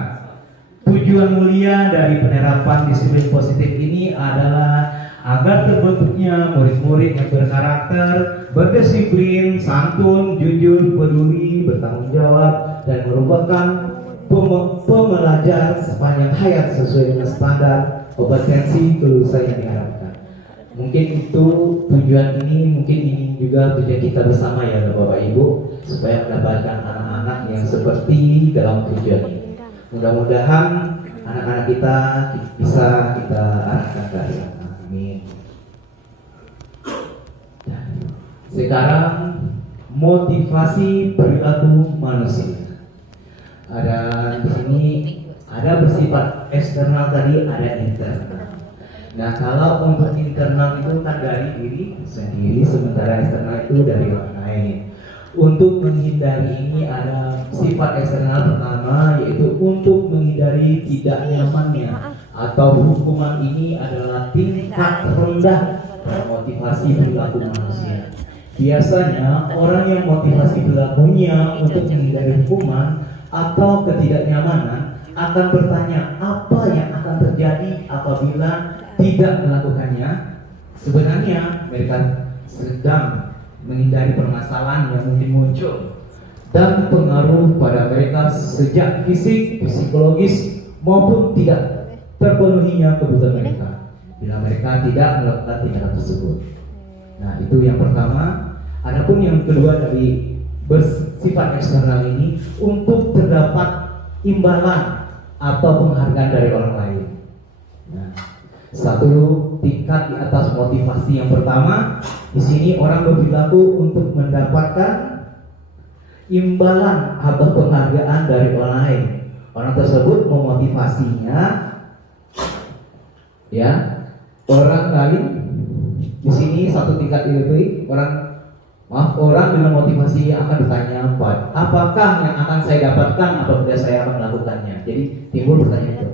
Tujuan mulia dari penerapan disiplin positif ini adalah agar terbentuknya murid-murid yang berkarakter, berdisiplin, santun, jujur, peduli, bertanggung jawab, dan merupakan pembelajar sepanjang hayat sesuai dengan standar kompetensi kelulusan yang diharapkan. Mungkin itu tujuan ini, mungkin ini juga tujuan kita bersama ya Bapak Ibu, supaya mendapatkan anak-anak yang seperti dalam tujuan ini. Mudah-mudahan anak-anak kita bisa kita arahkan ke arah. Amin. Sekarang motivasi perilaku manusia. Ada di sini ada bersifat eksternal tadi, ada internal. Nah, kalau untuk internal itu kan dari diri sendiri, sementara eksternal itu dari orang lain. untuk menghindari ini ada sifat eksternal pertama, yaitu untuk menghindari tidak nyamannya atau hukuman ini adalah tingkat rendah motivasi perilaku manusia. Biasanya orang yang motivasi perilakunya untuk menghindari hukuman atau ketidaknyamanan akan bertanya apa yang akan terjadi apabila tidak melakukannya. Sebenarnya mereka sedang menghindari permasalahan yang mungkin muncul dan pengaruh pada mereka sejak fisik, psikologis maupun tidak terpenuhinya kebutuhan mereka bila mereka tidak melakukan tindakan tersebut. Nah, itu yang pertama. Adapun yang kedua dari bersifat eksternal ini untuk terdapat imbalan atau penghargaan dari orang lain. Nah, satu tingkat di atas motivasi yang pertama, di sini orang berperilaku untuk mendapatkan imbalan atau penghargaan dari orang lain. Orang tersebut memotivasinya, ya, orang lain. Di sini satu tingkat lebih orang dengan motivasi akan bertanya, apakah yang akan saya dapatkan apabila saya akan melakukannya. Jadi timbul pertanyaan itu,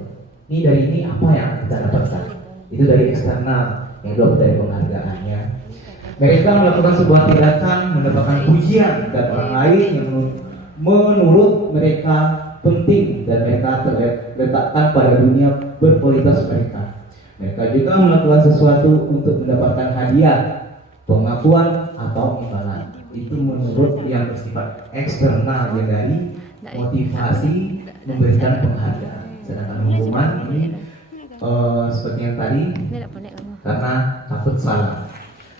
ini dari ini apa yang kita dapatkan? Itu dari eksternal, yang kedua dari penghargaannya. Mereka melakukan sebuah tindakan mendapatkan pujian dan orang lain yang menurut mereka penting dan mereka terletakkan pada dunia berkualitas mereka. Mereka juga melakukan sesuatu untuk mendapatkan hadiah, pengakuan atau imbalan. Itu menurut yang bersifat eksternal, yang dari motivasi memberikan penghargaan. Sedangkan hukuman ini seperti yang tadi karena takut salah.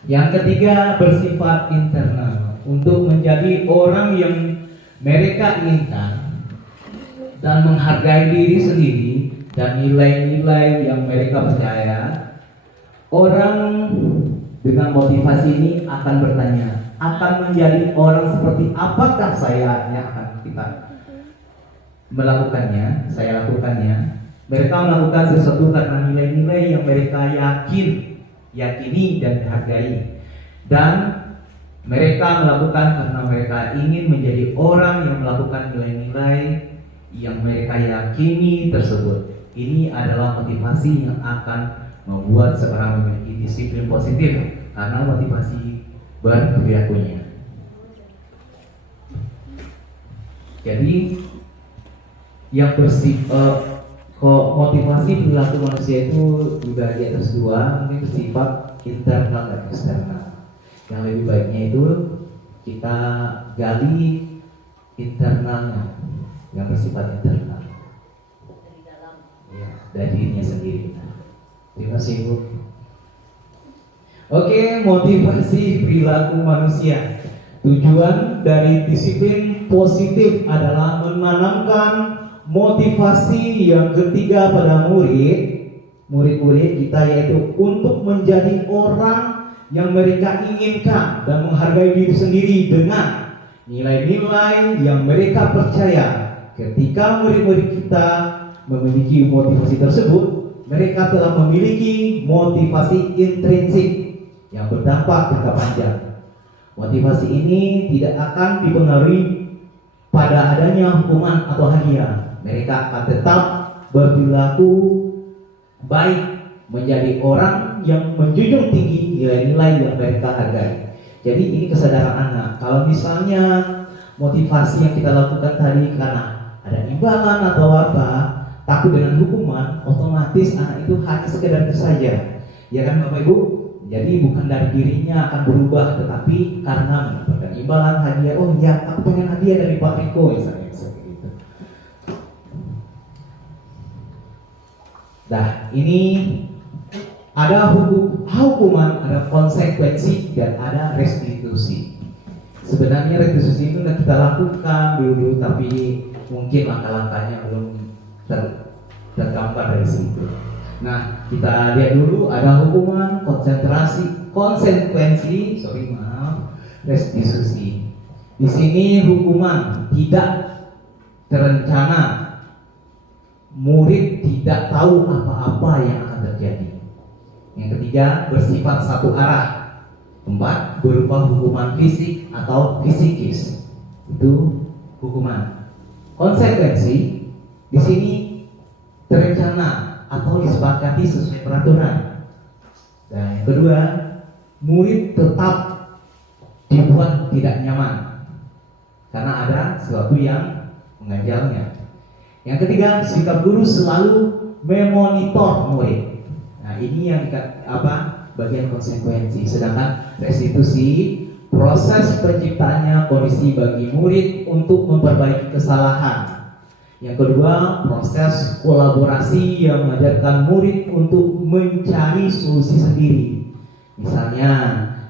Yang ketiga bersifat internal, untuk menjadi orang yang mereka inginkan dan menghargai diri sendiri dan nilai-nilai yang mereka percaya. Orang dengan motivasi ini akan bertanya, akan menjadi orang seperti apakah saya yang akan kita melakukannya, saya lakukannya. Mereka melakukan sesuatu karena nilai-nilai yang mereka yakini dan dihargai, dan mereka melakukan karena mereka ingin menjadi orang yang melakukan nilai-nilai yang mereka yakini tersebut. Ini adalah motivasi yang akan membuat seorang memiliki disiplin positif karena motivasi berperilakunya. Jadi yang motivasi perilaku manusia itu juga di atas dua, mungkin bersifat internal dan eksternal. Yang lebih baiknya itu kita gali internalnya, yang bersifat internal, ya, dari dirinya sendiri. Terima kasih, Bu. Oke, motivasi perilaku manusia. Tujuan dari disiplin positif adalah menanamkan motivasi yang ketiga pada murid-murid kita, yaitu untuk menjadi orang yang mereka inginkan dan menghargai diri sendiri dengan nilai-nilai yang mereka percaya. Ketika murid-murid kita memiliki motivasi tersebut, mereka telah memiliki motivasi intrinsik yang berdampak jangka panjang. Motivasi ini tidak akan dipengaruhi pada adanya hukuman atau hadiah. Mereka akan tetap berperilaku baik, menjadi orang yang menjunjung tinggi nilai-nilai yang mereka hargai. Jadi ini kesadaran anak. Kalau misalnya motivasi yang kita lakukan tadi karena ada imbalan atau apa, takut dengan hukuman, otomatis anak itu hanya sekedar itu saja. Ya kan Bapak Ibu? Jadi bukan dari dirinya akan berubah, tetapi karena mendapatkan imbalan, hadiah. Oh ya, aku pengen hadiah dari Pak Riko, misalnya seperti itu. Nah, ini ada hukuman, ada konsekuensi, dan ada restitusi. Sebenarnya restitusi itu sudah kita lakukan dulu, tapi mungkin langkah-langkahnya belum tergambar dari situ. Nah, kita lihat dulu ada hukuman, konsekuensi, restitusi. Di sini hukuman tidak terencana, murid tidak tahu apa-apa yang akan terjadi. Yang ketiga bersifat satu arah, Empat, berupa hukuman fisik atau fisikis. Itu hukuman. Konsekuensi di sini terencana atau disepakati sesuai peraturan. Dan yang kedua, murid tetap dibuat tidak nyaman karena ada sesuatu yang mengganjalnya. Yang ketiga, sikap guru selalu memonitor murid. Nah, ini yang bagian konsekuensi. Sedangkan restitusi, proses penciptaannya kondisi bagi murid untuk memperbaiki kesalahan. Yang kedua, proses kolaborasi yang mengajarkan murid untuk mencari solusi sendiri. Misalnya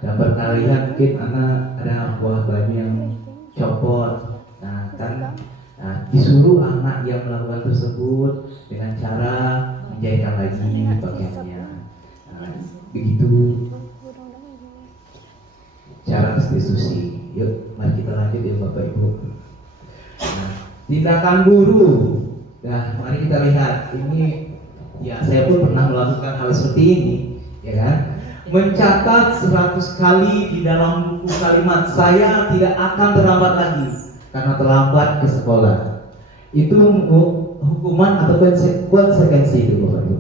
dalam perkalian mungkin anak ada buah baju yang copot, disuruh anak yang melakukan tersebut dengan cara menjahitkan lagi pakaiannya. Begitu cara restitusi. Yuk, mari kita lanjut ya Bapak Ibu. Tindakan guru. Nah, mari kita lihat. Ini ya, saya pun pernah melakukan hal seperti ini, ya kan? Mencatat 100 kali di dalam buku kalimat, saya tidak akan terlambat lagi karena terlambat ke sekolah. Itu hukuman atau konsekuensi itu Bapak Ibu.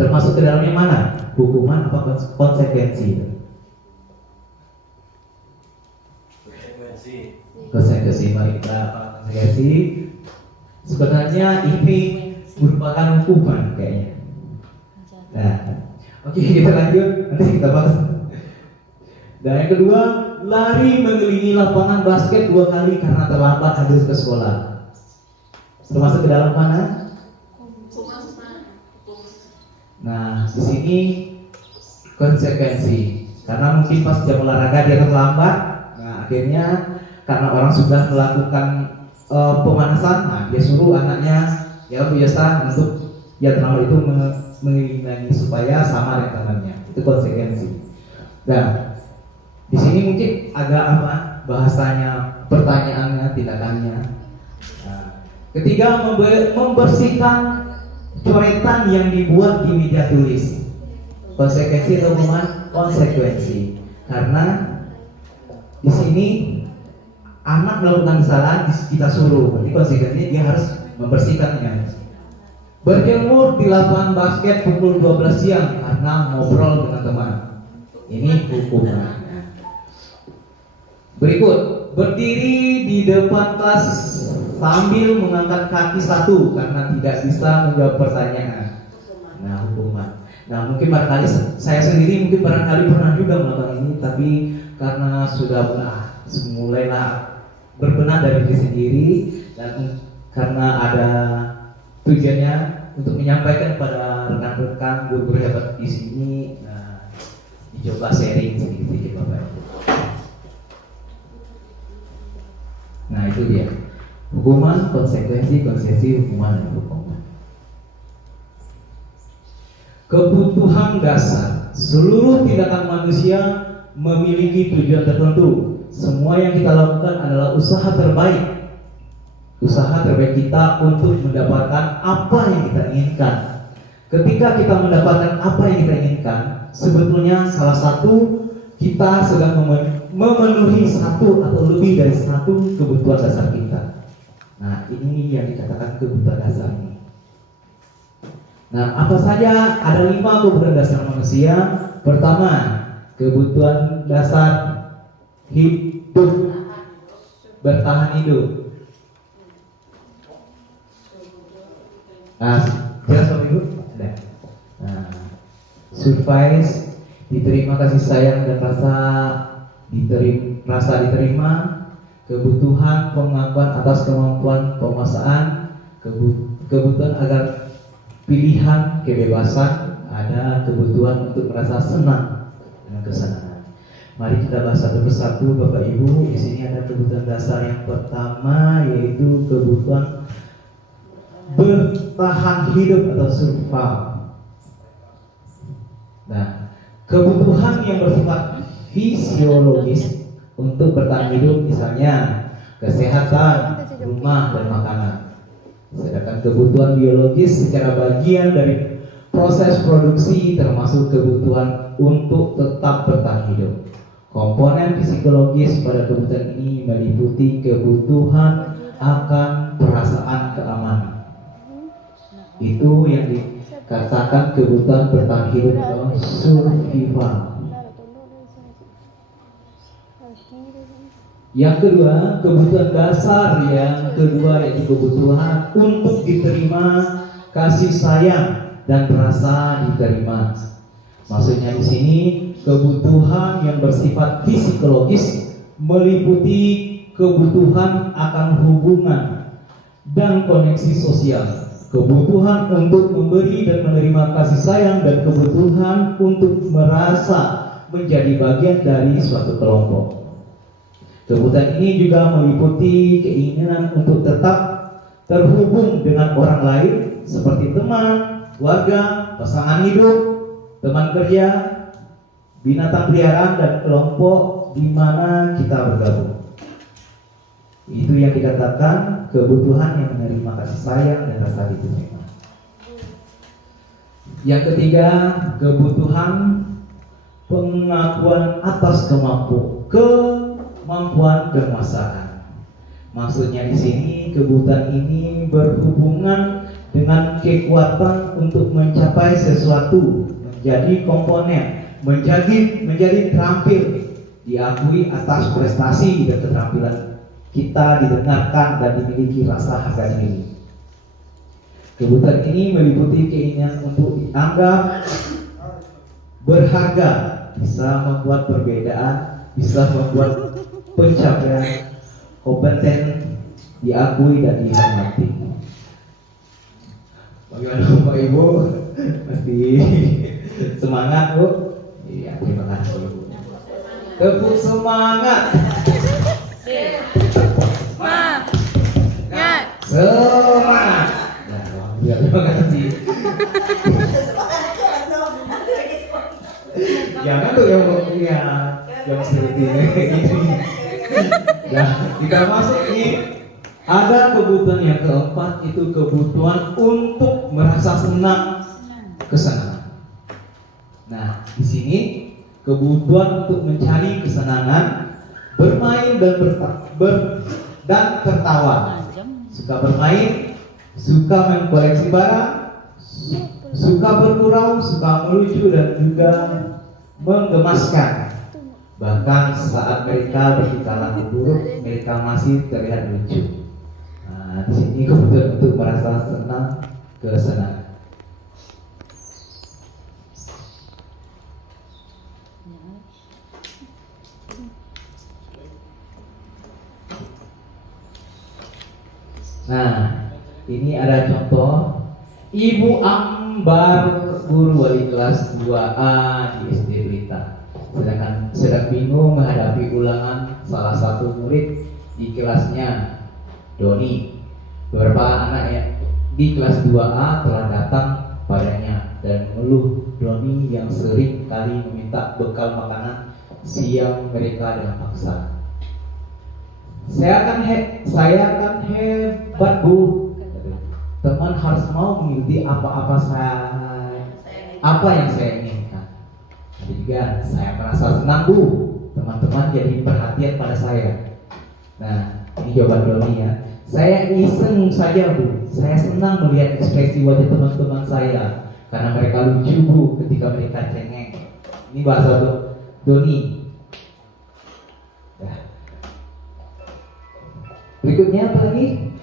Termasuk ke dalamnya mana? Hukuman apa konsekuensi? Konsekuensi. Mari kita konsekuensi. Sebenarnya ini merupakan hukuman kayaknya. Nah, oke, kita lanjut. Nanti kita bahas. Dan yang kedua, lari mengelilingi lapangan basket 2 kali karena terlambat habis ke sekolah. Termasuk ke dalam mana? Nah, di sini konsekuensi. Karena mungkin pas jam olahraga dia terlambat. Nah, akhirnya karena orang sudah melakukan pemanasan, nah dia suruh anaknya ya biasa untuk yang terlambat itu mengiringi supaya sama dengan temannya. Itu konsekuensi. Nah, di sini mungkin agak bahasanya, pertanyaannya, tindakannya. Nah, ketiga, membersihkan coretan yang dibuat di meja tulis. Konsekuensi atau hukuman? Konsekuensi. Karena di sini anak melakukan kesalahan, kita suruh, berarti konsekuensinya dia harus membersihkannya. Berjemur di lapangan basket pukul 12 siang karena ngobrol dengan teman. Ini hukuman. Berikut, berdiri di depan kelas sambil mengangkat kaki satu karena tidak bisa menjawab pertanyaan. Nah, hukuman. Nah, mungkin barangkali saya sendiri mungkin barangkali pernah juga melakukan ini, tapi karena sudah mulailah berbenah dari diri sendiri dan karena ada tujuannya untuk menyampaikan kepada rekan-rekan guru-guru hebat di sini, nah, dicoba sharing sedikit-sedikit Bapak Ibu. Nah, itu dia. Hukuman, konsekuensi, hukuman, dan hukuman. Kebutuhan dasar. Seluruh tindakan manusia memiliki tujuan tertentu. Semua yang kita lakukan adalah usaha terbaik. Usaha terbaik kita untuk mendapatkan apa yang kita inginkan. Ketika kita mendapatkan apa yang kita inginkan, sebetulnya salah satu kita sedang memenuhi satu atau lebih dari satu kebutuhan dasar kita. Nah, ini yang dikatakan kebutuhan dasar ini. Nah, apa saja? Ada 5 kebutuhan dasar manusia. Pertama, kebutuhan dasar hidup, bertahan hidup. Nah, jelas Bapak Ibu? Ada. Nah, survive, diterima kasih sayang dan rasa diterima, kebutuhan pengakuan atas kemampuan penguasaan, kebutuhan agar pilihan kebebasan, ada kebutuhan untuk merasa senang dengan kesenangan. Mari kita bahas satu persatu Bapak Ibu. Di sini ada kebutuhan dasar yang pertama, yaitu kebutuhan bertahan hidup atau survival. Nah, kebutuhan yang bersifat fisiologis untuk bertahan hidup, misalnya kesehatan, rumah, dan makanan. Sedangkan kebutuhan biologis secara bagian dari proses produksi termasuk kebutuhan untuk tetap bertahan hidup. Komponen psikologis pada kebutuhan ini meliputi kebutuhan akan perasaan keamanan. Itu yang dikatakan kebutuhan bertahan hidup atau survival. Yang kedua, kebutuhan dasar yang kedua yaitu kebutuhan untuk diterima, kasih sayang dan merasa diterima. Maksudnya di sini kebutuhan yang bersifat psikologis meliputi kebutuhan akan hubungan dan koneksi sosial, kebutuhan untuk memberi dan menerima kasih sayang, dan kebutuhan untuk merasa menjadi bagian dari suatu kelompok. Kebutuhan ini juga meliputi keinginan untuk tetap terhubung dengan orang lain seperti teman, keluarga, pasangan hidup, teman kerja, binatang peliharaan, dan kelompok di mana kita bergabung. Itu yang dikatakan kebutuhan yang menerima kasih sayang dan rasa diterima. Yang ketiga, kebutuhan pengakuan atas kemampuan kemanusiaan. Maksudnya di sini kebutuhan ini berhubungan dengan kekuatan untuk mencapai sesuatu, menjadi komponen, menjadi terampil, diakui atas prestasi dan keterampilan kita, didengarkan dan dimiliki rasa harga diri. Kebutuhan ini meliputi keinginan untuk dianggap berharga, bisa membuat perbedaan, bisa membuat pencapaian kompeten diakui dan dihormati. Bagaimana Bapak Ibu? Masih semangat Bu? Iya, terima kasih Bu. Tepuk semangat. Semangat. Ya, terima kasih. Jangan tuh yang seperti ini. Ya, kita masuk ini. Ada kebutuhan yang keempat, itu kebutuhan untuk merasa senang, kesenangan. Nah, di sini kebutuhan untuk mencari kesenangan, bermain dan tertawa, suka bermain, suka mengkoleksi barang, suka bergurau, suka melucu, dan juga menggemaskan. Bahkan saat mereka bertingkah laku buruk, mereka masih terlihat lucu. Nah, di sini kebutuhan untuk merasa senang, kesenangan. Nah, ini ada contoh Ibu Ambar, guru wali kelas 2A di SD Blitar, sedang bingung menghadapi ulangan salah satu murid di kelasnya, Doni. Beberapa anak ya di kelas 2A telah datang padanya dan mengeluh Doni yang sering kali meminta bekal makanan siang mereka dengan paksa. Saya kan hebat Bu. Teman harus mau mengikuti apa yang saya inginkan. Jadi juga saya merasa senang Bu, teman-teman jadi perhatian pada saya. Nah, ini jawaban Doni ya. Saya iseng saja Bu, saya senang melihat ekspresi wajah teman-teman saya karena mereka lucu Bu ketika mereka cengeng. Ini bahasa Doni. Ya. Berikutnya apa lagi?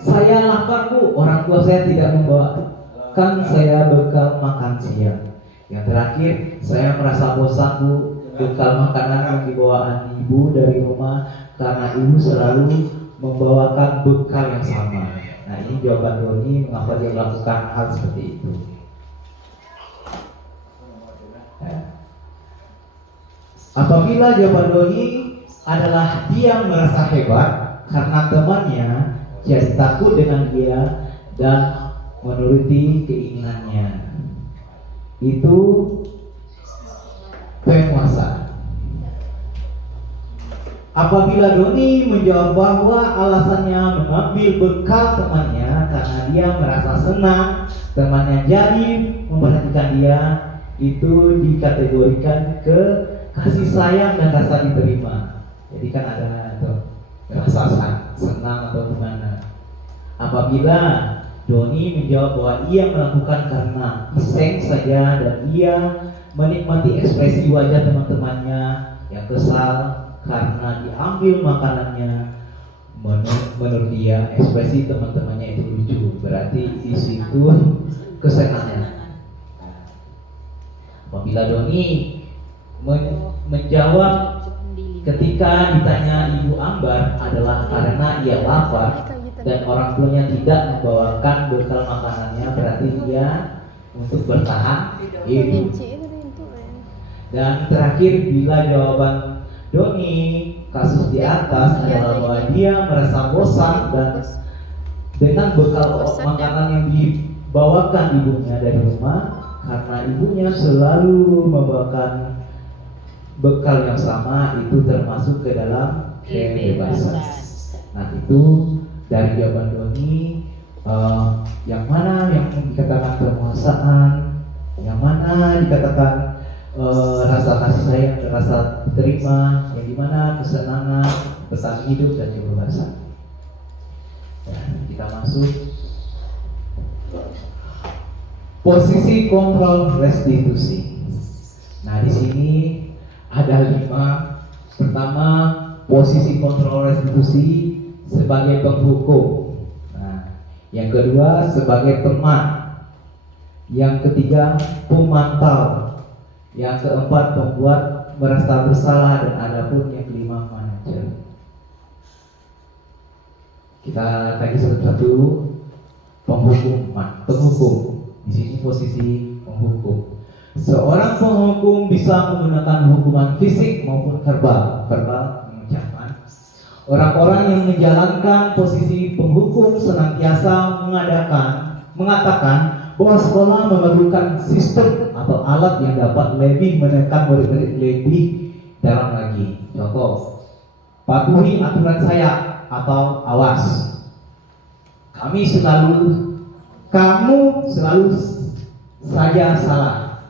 Saya lapar Bu, orang tua saya tidak membawakan saya bekal makan siang. Yang terakhir, saya merasa bosan Bu, bekal makanan yang dibawaan ibu dari rumah karena ibu selalu membawakan bekal yang sama. Nah, ini jawaban Doni mengapa dia melakukan hal seperti itu. Ya. Apabila jawaban Doni adalah dia merasa hebat karena temannya jadi takut dengan dia dan menuruti keinginannya, itu penguasa. Apabila Doni menjawab bahwa alasannya mengambil bekal temannya karena dia merasa senang temannya jadi memperhatikan dia, itu dikategorikan ke kasih sayang dan rasa diterima. Jadi kan ada tuh rasa senang atau gimana. Apabila Doni menjawab bahwa ia melakukan karena iseng saja dan ia menikmati ekspresi wajah teman-temannya yang kesal karena diambil makanannya, menurut dia ekspresi teman-temannya itu lucu, berarti di situ kesenangan. Apabila Doni menjawab ketika ditanya Ibu Ambar adalah karena ia lapar dan orang tuanya tidak membawakan bekal makanannya, berarti dia untuk bertahan hidup. Dan terakhir, bila jawaban Doni kasus di atas adalah bahwa dia merasa bosan dan dengan bekal makanan yang dibawakan ibunya dari rumah, karena ibunya selalu membawakan bekal yang sama, itu termasuk ke dalam kebebasan. Nah, itu dari jawaban Doni, yang mana yang dikatakan penguasaan, yang mana dikatakan rasa kasih sayang dan rasa diterima, yang dimana kesenangan, bertahan hidup dan kebebasan. Kita masuk posisi kontrol restitusi. Nah, di sini ada 5. Pertama, posisi kontrol restitusi sebagai penghukum. Nah, yang kedua sebagai teman. Yang ketiga pemantau. Yang keempat pembuat merasa bersalah, dan adapun yang kelima manajer. Kita kaji satu-satu. Penghukum. Di sini posisi penghukum. Seorang penghukum bisa menggunakan hukuman fisik maupun verbal mengucapkan. Orang-orang yang menjalankan posisi penghukum senantiasa mengatakan bahwa sekolah memerlukan sistem atau alat yang dapat lebih menekan murid-murid lebih dalam lagi. Contoh, patuhi aturan saya atau awas. Kamu selalu saja salah.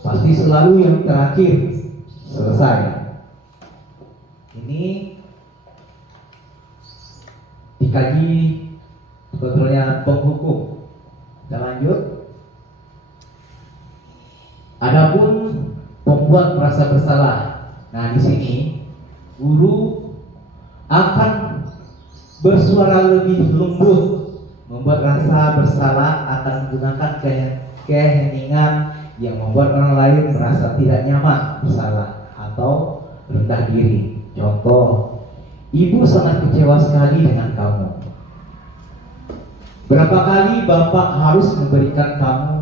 Pasti selalu yang terakhir selesai. Ini dikaji kontrolnya penghukum. Kita lanjut. Adapun pembuat merasa bersalah. Nah, di sini guru akan bersuara lebih lembut, membuat rasa bersalah akan menggunakan keheningan yang membuat orang lain merasa tidak nyaman, bersalah atau rendah diri. Contoh, ibu sangat kecewa sekali dengan kamu. Berapa kali bapak harus memberitahu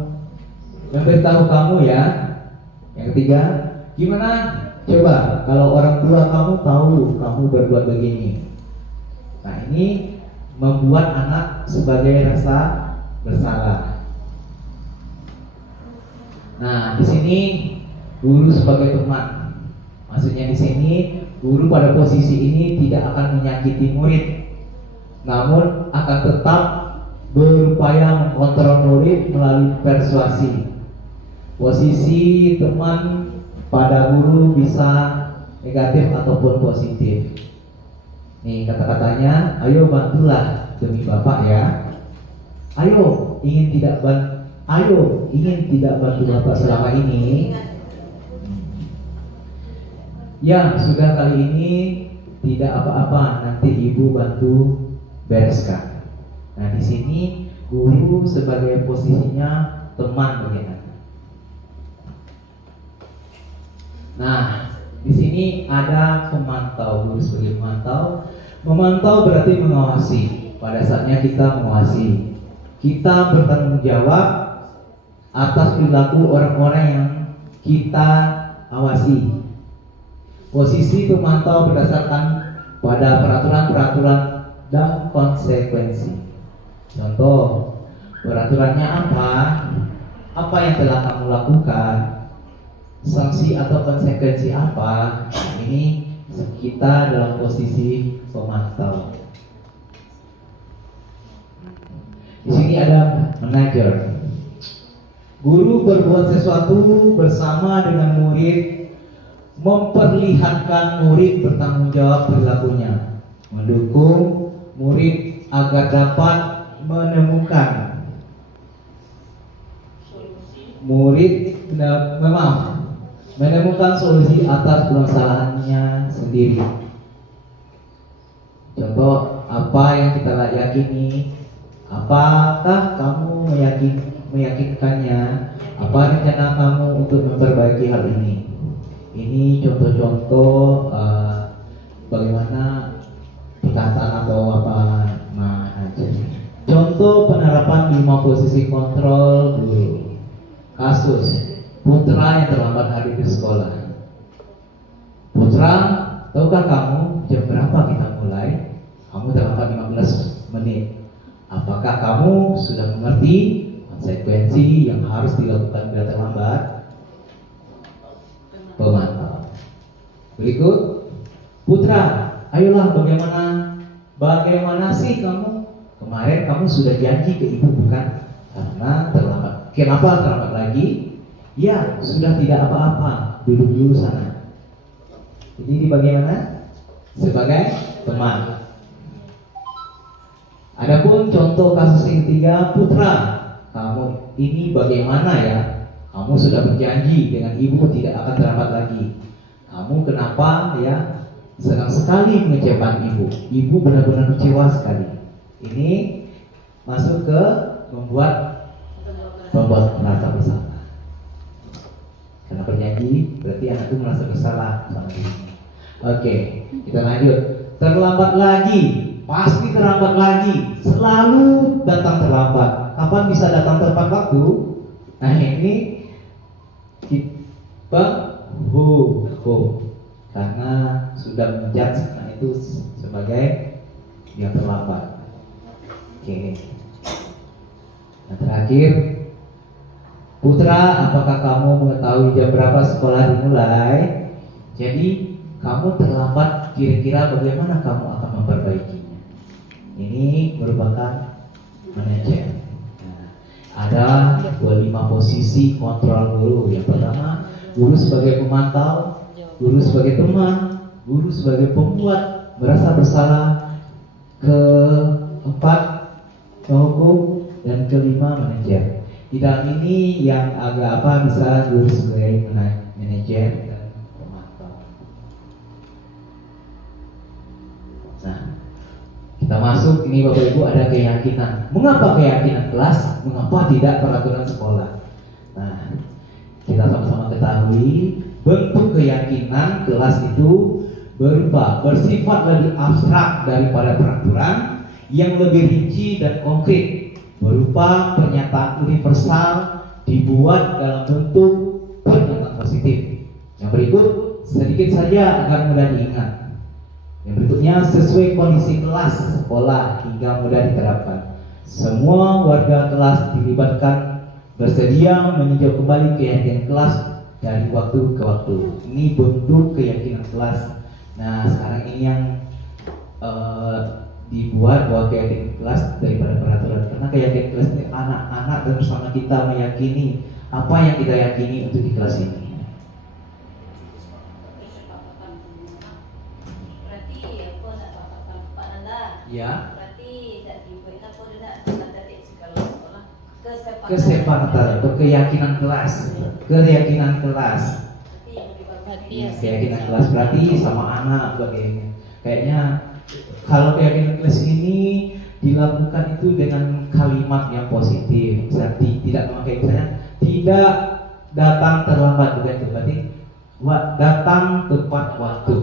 kamu ya? Yang ketiga, gimana? Coba kalau orang tua kamu tahu kamu berbuat begini. Nah, ini membuat anak sebagai rasa bersalah. Nah, di sini guru sebagai teman. Maksudnya di sini guru pada posisi ini tidak akan menyakiti murid, namun akan tetap berupaya mengkontrol murid melalui persuasi. Posisi teman pada guru bisa negatif ataupun positif. Nih kata-katanya, ayo bantulah demi bapak ya. Ayo ingin tidak bantu bapak selama ini. Ya sudah, kali ini tidak apa-apa, nanti ibu bantu bereskan. Nah, di sini guru sebagai posisinya teman bagaimana? Nah, di sini ada pemantau, guru sebagai pemantau. Memantau berarti mengawasi. Pada saatnya kita mengawasi, kita bertanggung jawab atas perilaku orang-orang yang kita awasi. Posisi pemantau berdasarkan pada peraturan-peraturan dan konsekuensi. Contoh, peraturannya apa? Apa yang telah kamu lakukan? Sanksi atau konsekuensi apa? Ini kita dalam posisi pemantau. Di sini ada manajer. Guru berbuat sesuatu bersama dengan murid, memperlihatkan murid bertanggung jawab perilakunya, mendukung murid agar dapat menemukan menemukan solusi atas permasalahannya sendiri. Contoh, apa yang kita yakini, apakah kamu meyakinkannya, apa rencana kamu untuk memperbaiki hal ini. Ini contoh-contoh bagaimana perkataan atau apa aja. Contoh penerapan 5 posisi kontrol guru. Kasus putra yang terlambat hadir di sekolah. Putra, tahukah kamu jam berapa kita mulai? Kamu terlambat 15 menit. Apakah kamu sudah mengerti konsekuensi yang harus dilakukan bila terlambat? Pemantau. Berikut, putra, ayolah bagaimana sih kamu? Kemarin kamu sudah janji ke ibu bukan? Karena terlambat. Kenapa terlambat lagi? Ya, sudah tidak apa-apa. Duduk dulu sana. Jadi bagaimana? Sebagai teman. Adapun contoh kasus yang ketiga, putra, kamu ini bagaimana ya? Kamu sudah berjanji dengan ibu tidak akan terlambat lagi. Kamu kenapa ya senang sekali mengecewakan ibu? Ibu benar-benar kecewa sekali. Ini masuk ke membuat merasa bersalah. Karena berjanji berarti anak itu merasa bersalah sama dirinya. Oke, kita lanjut. Terlambat lagi, pasti terlambat lagi. Selalu datang terlambat. Kapan bisa datang tepat waktu? Nah ini kita karena sudah menjudge itu sebagai yang terlambat. Oke. Nah terakhir, putra, apakah kamu mengetahui jam berapa sekolah dimulai? Jadi kamu terlambat, kira-kira bagaimana kamu akan memperbaikinya? Ini merupakan manajer. Ada 25 posisi kontrol guru. Yang pertama, guru sebagai pemantau, guru sebagai teman, guru sebagai pembuat merasa bersalah, keempat penghukum, dan kelima manajer. Di dalam ini yang agak bisa guru sebagai manajer dan pemantau. Nah, kita masuk ini Bapak Ibu, ada keyakinan. Mengapa keyakinan kelas? Mengapa tidak peraturan sekolah? Nah, kita sama-sama ketahui bentuk keyakinan kelas itu bersifat lebih abstrak daripada peraturan yang lebih rinci dan konkret, berupa pernyataan universal dibuat dalam bentuk pernyataan positif. Yang berikut sedikit saja agar mudah diingat. Yang berikutnya, sesuai kondisi kelas sekolah hingga mudah diterapkan. Semua warga kelas dilibatkan, bersedia meninjau kembali keyakinan kelas dari waktu ke waktu. Ini bentuk keyakinan kelas. Nah, sekarang ini yang dibuat bahwa keyakinan kelas daripada peraturan. Karena keyakinan kelas ini anak-anak dan bersama kita meyakini apa yang kita yakini untuk di kelas ini. Ya. Kesepakatan atau keyakinan kelas. Keyakinan kelas berarti sama anak bagaimana. Kayaknya kalau keyakinan kelas ini dilakukan itu dengan kalimat yang positif. Berarti tidak memakai misalnya tidak datang terlambat, bukan itu. Berarti datang tepat waktu.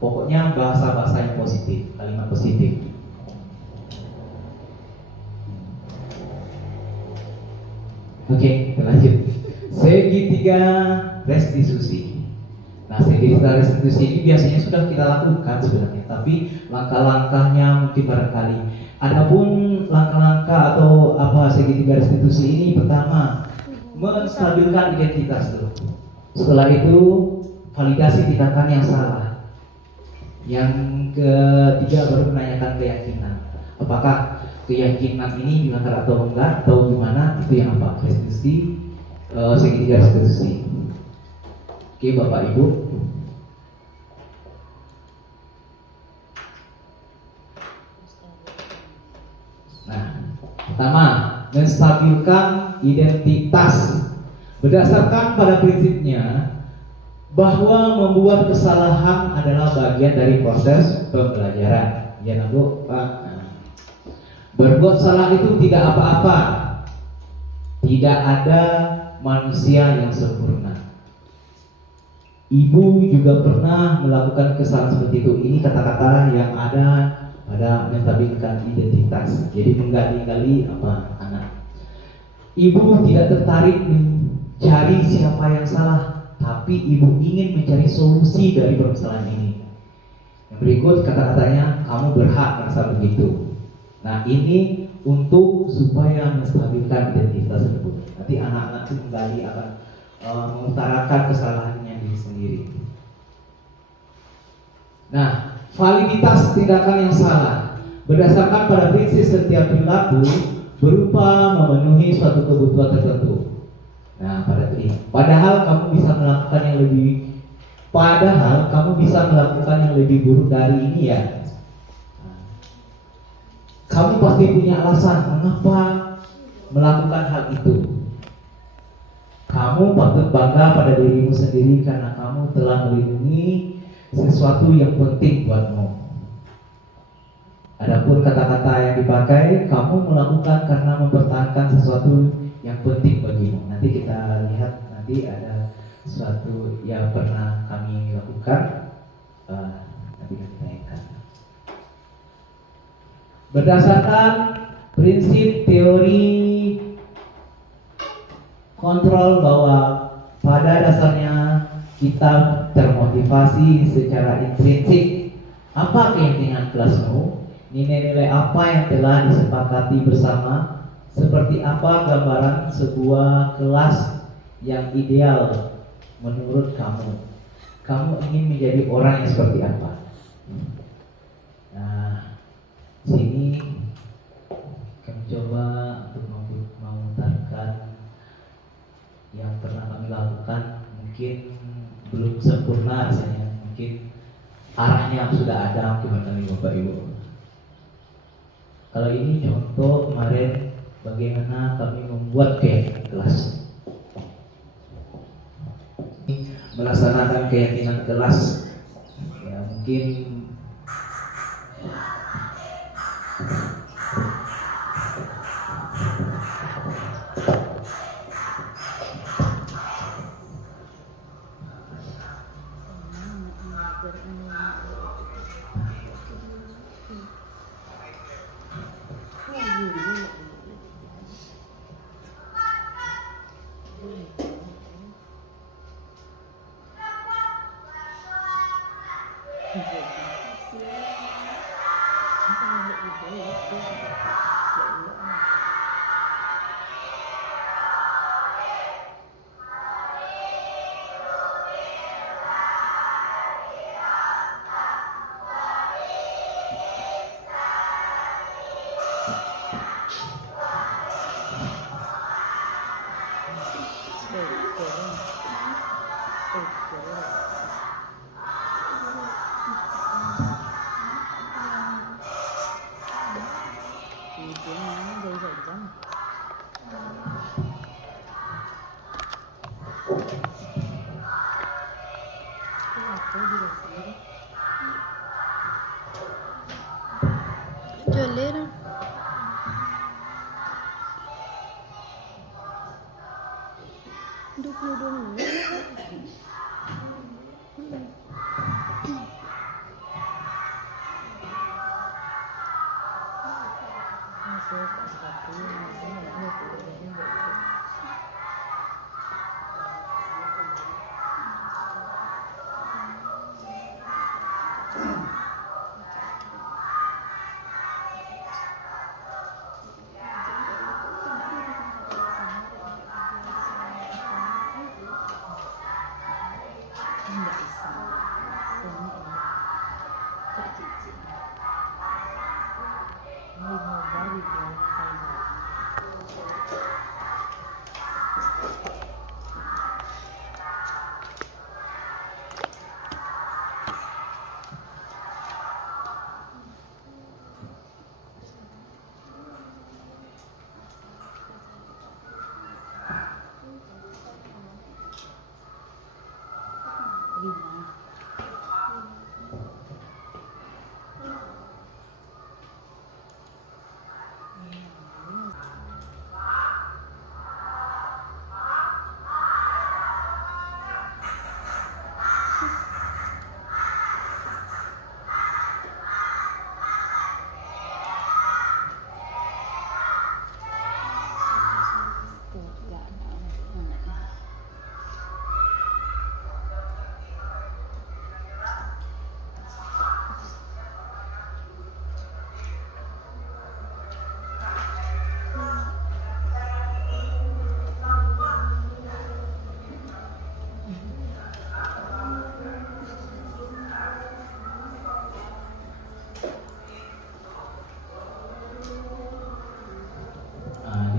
Pokoknya bahasa-bahasa yang positif, kalimat positif. Oke, kita lanjut. Segitiga restitusi. Nah, segitiga restitusi ini biasanya sudah kita lakukan sebenarnya, tapi langkah-langkahnya mungkin barangkali. Adapun langkah-langkah atau segitiga restitusi ini, pertama, menstabilkan identitas dulu. Setelah itu, validasi tindakan yang salah. Yang ketiga, baru menanyakan keyakinan. Apakah keyakinan ini dilanggar atau enggak atau gimana, itu yang apa? Restitusi, segitiga restitusi. Oke Bapak Ibu. Nah, pertama, menstabilkan identitas berdasarkan pada prinsipnya bahwa membuat kesalahan adalah bagian dari proses pembelajaran. Ya, Bu, Pak. Berbuat salah itu tidak apa-apa. Tidak ada manusia yang sempurna. Ibu juga pernah melakukan kesalahan seperti itu. Ini kata-kata yang ada pada menstabilkan identitas. Jadi menggali-gali apa anak. Ibu tidak tertarik mencari siapa yang salah, tapi ibu ingin mencari solusi dari permasalahan ini. Yang berikut kata-katanya, kamu berhak merasa begitu. Nah, ini untuk supaya menstabilkan identitas tersebut. Nanti anak-anak itu kembali akan mengutarakan kesalahannya diri sendiri. Nah, validitas tindakan yang salah berdasarkan pada prinsip setiap perilaku berupa memenuhi suatu kebutuhan tertentu. Nah, padahal kamu bisa melakukan yang lebih buruk dari ini ya. Kamu pasti punya alasan mengapa melakukan hal itu. Kamu patut bangga pada dirimu sendiri karena kamu telah melindungi sesuatu yang penting buatmu. Adapun kata-kata yang dipakai, kamu melakukan karena mempertahankan sesuatu yang penting bagimu. Nanti kita lihat, nanti ada sesuatu yang pernah kami lakukan. Nanti kita tanyakan. Berdasarkan prinsip teori kontrol bahwa pada dasarnya kita termotivasi secara intrinsik. Apa keyakinan kelasmu? Nilai-nilai apa yang telah disepakati bersama? Seperti apa gambaran sebuah kelas yang ideal menurut kamu? Kamu ingin menjadi orang yang seperti apa? Nah, sini kami coba untuk memutarkan yang pernah kami lakukan. Mungkin belum sempurna rasanya, mungkin arahnya sudah ada. Gimana nih Bapak Ibu? Kalau ini contoh kemarin bagaimana kami membuat keyakinan kelas, melaksanakan keyakinan kelas. Ya mungkin Joleira.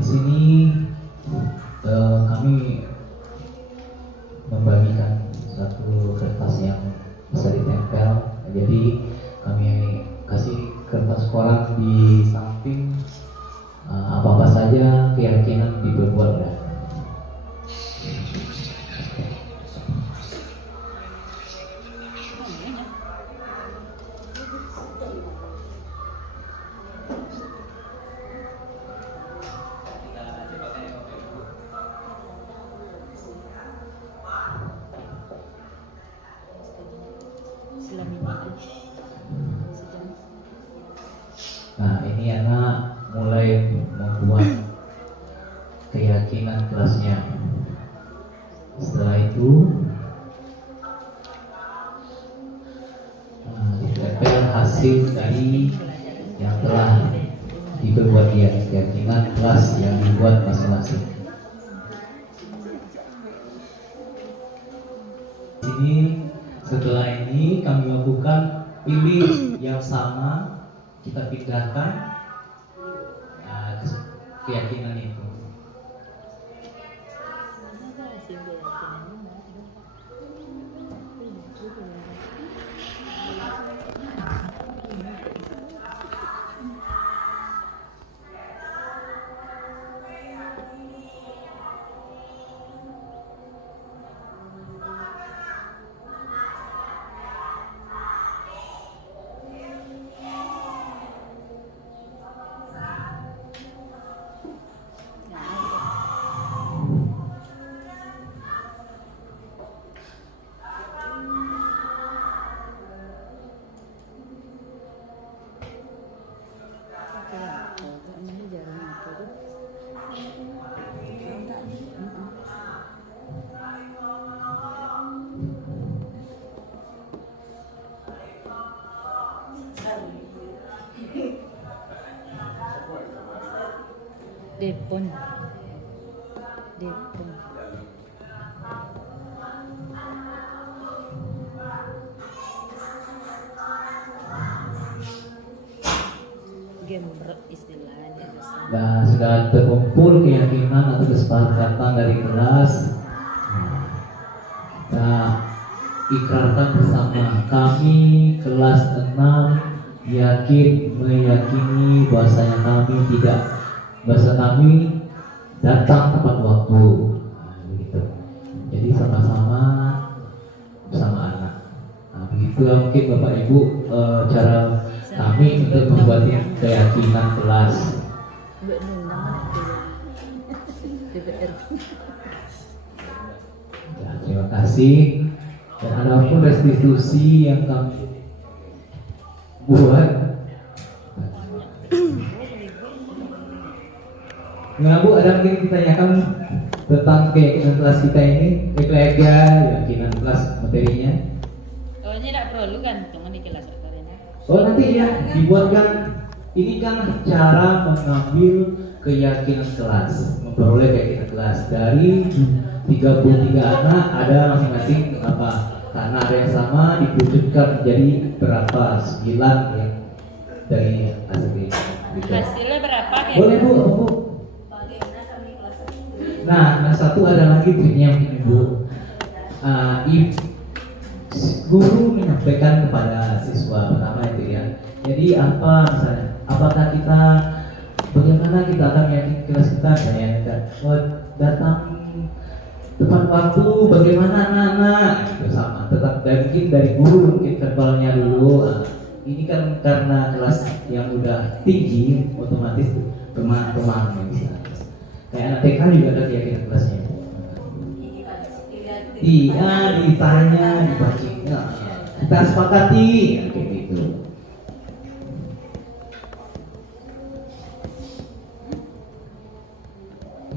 Di sini kami membagikan satu kertas yang bisa ditempel. Jadi kami kasih kertas koran di samping apa-apa saja keyakinan diperbuat dan nah ini anak mulai membuat keyakinan kelasnya. Setelah itu ditempel hasil dari yang telah diperbuat dia, keyakinan kelas yang dibuat masing-masing. Ini setelah ini kami lakukan pilih yang sama, kita pindahkan keyakinan itu. Depon. Gembrot istilahnya. Nah, sudah terkumpul keyakinan atau kesepakatan dari kelas. Kita ikrarkan bersama, kami kelas 6 meyakini bahwasanya kami datang tepat waktu. Nah, begitu. Jadi sama-sama bersama anak. Nah, begitu mungkin Bapak Ibu cara kami untuk membuat keyakinan kelas. Ya, terima kasih. Dan adapun restitusi yang kami buat, gimana Bu? Ada mungkin ditanyakan tentang keyakinan kelas kita ini, keyakinan kelas materinya. Oh, ini tidak perlu gantung di kelas katanya. Oh, nanti ya dibuatkan. Ini kan cara mengambil keyakinan kelas, memperoleh keyakinan kelas dari 33 anak, ada masing-masing berapa? Karena ada yang sama diwujudkan menjadi berapa? 9 yang dari hasil ini. Gitu. Hasilnya berapa kayak Boleh Bu, Bu. Nah, satu ada lagi triknya begini Bu. Guru menyampaikan kepada siswa pertama itu ya. Jadi apa misalnya? Apakah kita bagaimana kita akan meyakinkan kelas kita datang tepat waktu? Bagaimana anak-anak? Gitu sama. Tetap mungkin dari guru mungkin verbalnya dulu. Ini kan karena kelas yang udah tinggi, otomatis teman-teman bisa. Kayak anak TK juga ada keyakinan kelasnya. Iya, ditanya, dibaca, kita sepakati, kayak gitu.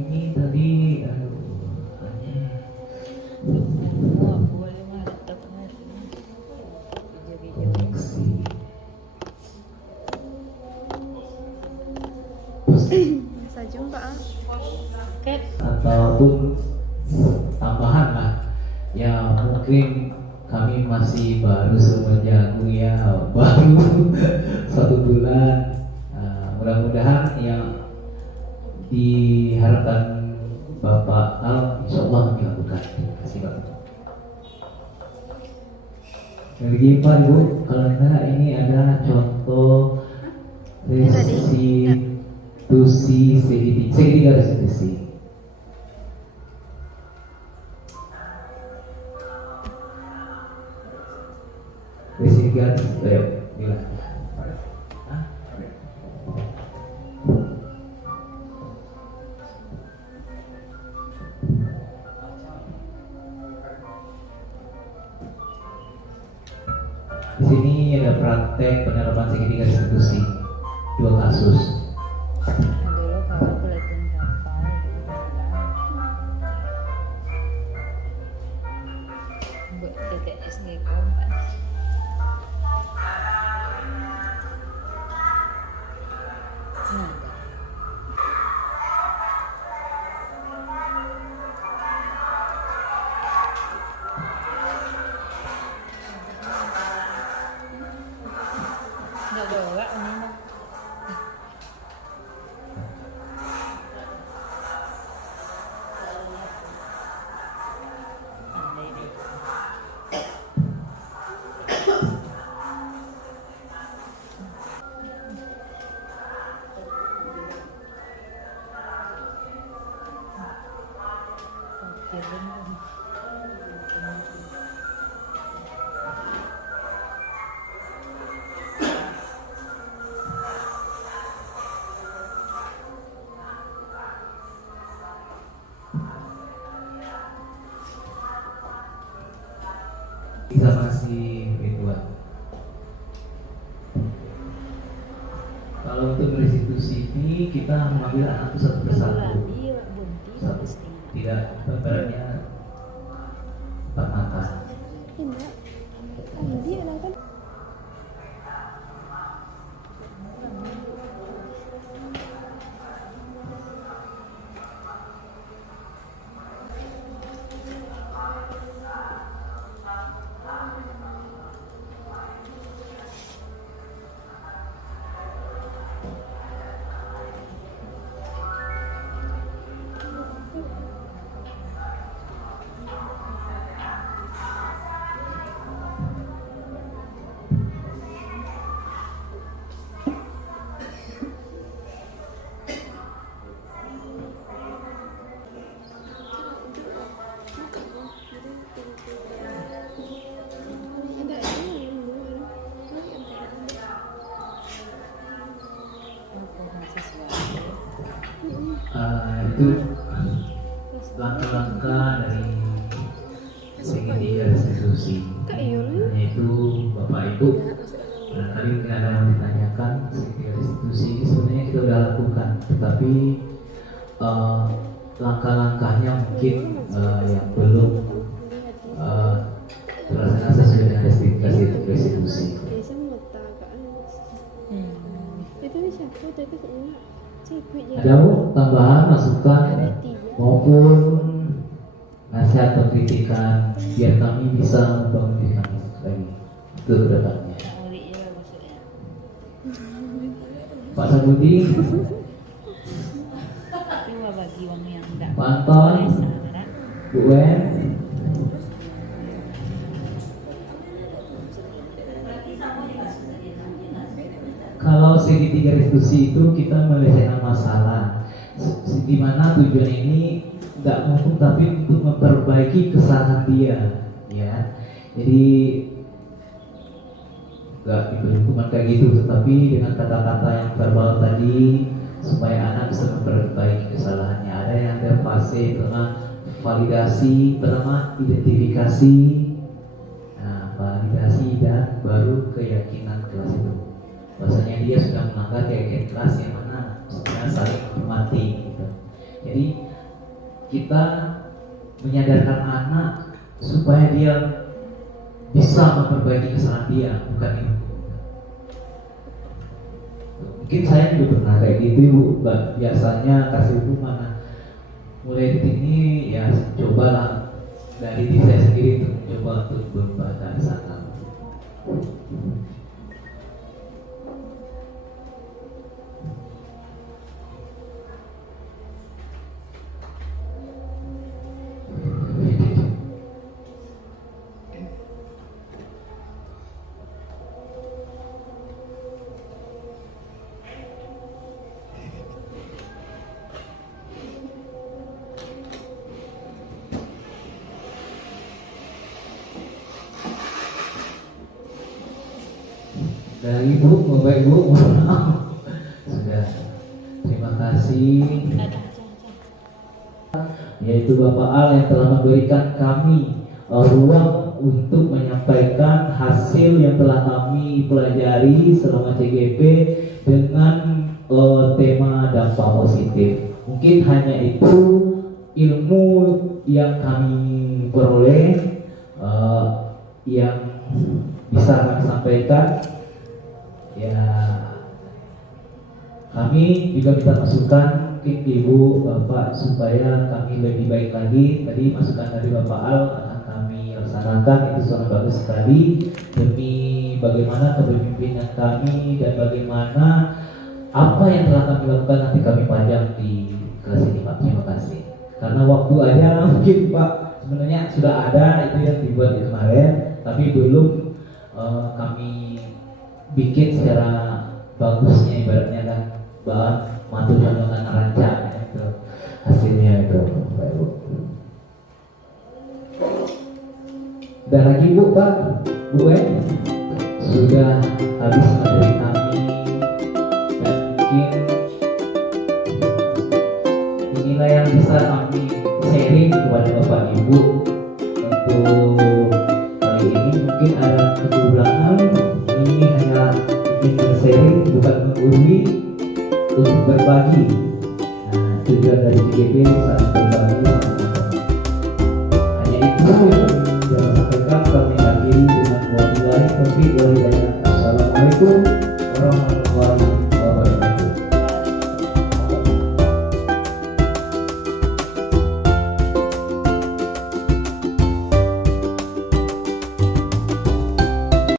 Ini tadi, boleh mah laptop koneksi. Bisa jumpa Ataupun tambahan lah. Ya mungkin kami masih baru semenjak kuliah, baru 1 bulan. Mudah-mudahan yang diharapkan Bapak Al, insya Allah dilakukan. Terima kasih Pak. Jadi Pak Ibu, kalau enggak ini ada contoh restitusi segitiga restitusi. Segitiga gila. Di sini ada praktek penerapan segitiga restitusi 2 kasus. dulu kalau aku liatin kapal buat TTS Gekom kan. Nah, nggak bawa ini mah. Pandai deh. Bisa masih Ridwan. Kalau untuk restitusi ini kita mengambil anak satu persatu. Tidak beberapa empat mata. Itu langkah-langkah dari segitiga restitusi, yaitu Bapak Ibu. Tadi mungkin ada yang ditanyakan segitiga restitusi ini sebenarnya kita sudah lakukan, tetapi langkah-langkahnya mungkin yang belum terlaksana sesuai dengan restitusi. Ada tambahan masukan maupun nasihat atau kritikan biar kami bisa membangun diri kami lagi ke depannya. Pak Sabudi, Itu bagi orang yang enggak Pak Anton, boleh saran. Bu Wen. Kalau segitiga restitusi itu kita menyelesaikan masalah, di mana tujuan ini nggak mumpung tapi untuk memperbaiki kesalahan dia, ya. Jadi nggak diberi hukuman kayak gitu, tetapi dengan kata-kata yang verbal tadi supaya anak bisa memperbaiki kesalahannya. Ada yang ada fase pertama validasi, pertama identifikasi, nah validasi dan baru keyakinan kelas itu. Bahwasanya dia sudah melanggar keyakinan kelas yang mana sebenarnya saling menghormati gitu. Jadi kita menyadarkan anak supaya dia bisa memperbaiki kesalahan dia, bukan itu. Mungkin saya juga pernah kayak gitu Ibu, biasanya kasih hukuman. Nah, mulai detik ini ya cobalah dari diri saya sendiri untuk mencoba untuk berubah dari sana. Dari Ibu, Bapak Ibu, mohon maaf. Sudah. Terima kasih. Yaitu Bapak Al yang telah memberikan kami ruang untuk menyampaikan hasil yang telah kami pelajari selama CGP dengan tema dampak positif. Mungkin hanya itu ilmu yang kami peroleh yang bisa kami sampaikan. Ya, kami juga minta masukan mungkin Ibu Bapak supaya kami lebih baik lagi. Tadi masukan dari Bapak Al akan kami laksanakan, itu sangat bagus sekali demi bagaimana kepemimpinan kami dan bagaimana apa yang telah kami lakukan nanti kami pajang di kelas ini Pak. Terima kasih. Karena waktu aja mungkin Pak sebenarnya sudah ada itu yang dibuat di kemarin, tapi belum kami bikin secara bagusnya, ibaratnya kan bahan mantu dengan rancang itu hasilnya itu Pak Ibu. Dan lagi Bu Pak, Bu sudah habis materi kami dan mungkin inilah yang bisa kami sharing kepada Bapak Ibu untuk kali ini. Mungkin ada kekurangan, ini hanya ingin sharing bukan menggurui, untuk berbagi. Nah, tujuan dari CGP saling berbagi sama-sama. Hanya itu yang kami sampaikan. Kami akhiri dengan mulai topik dari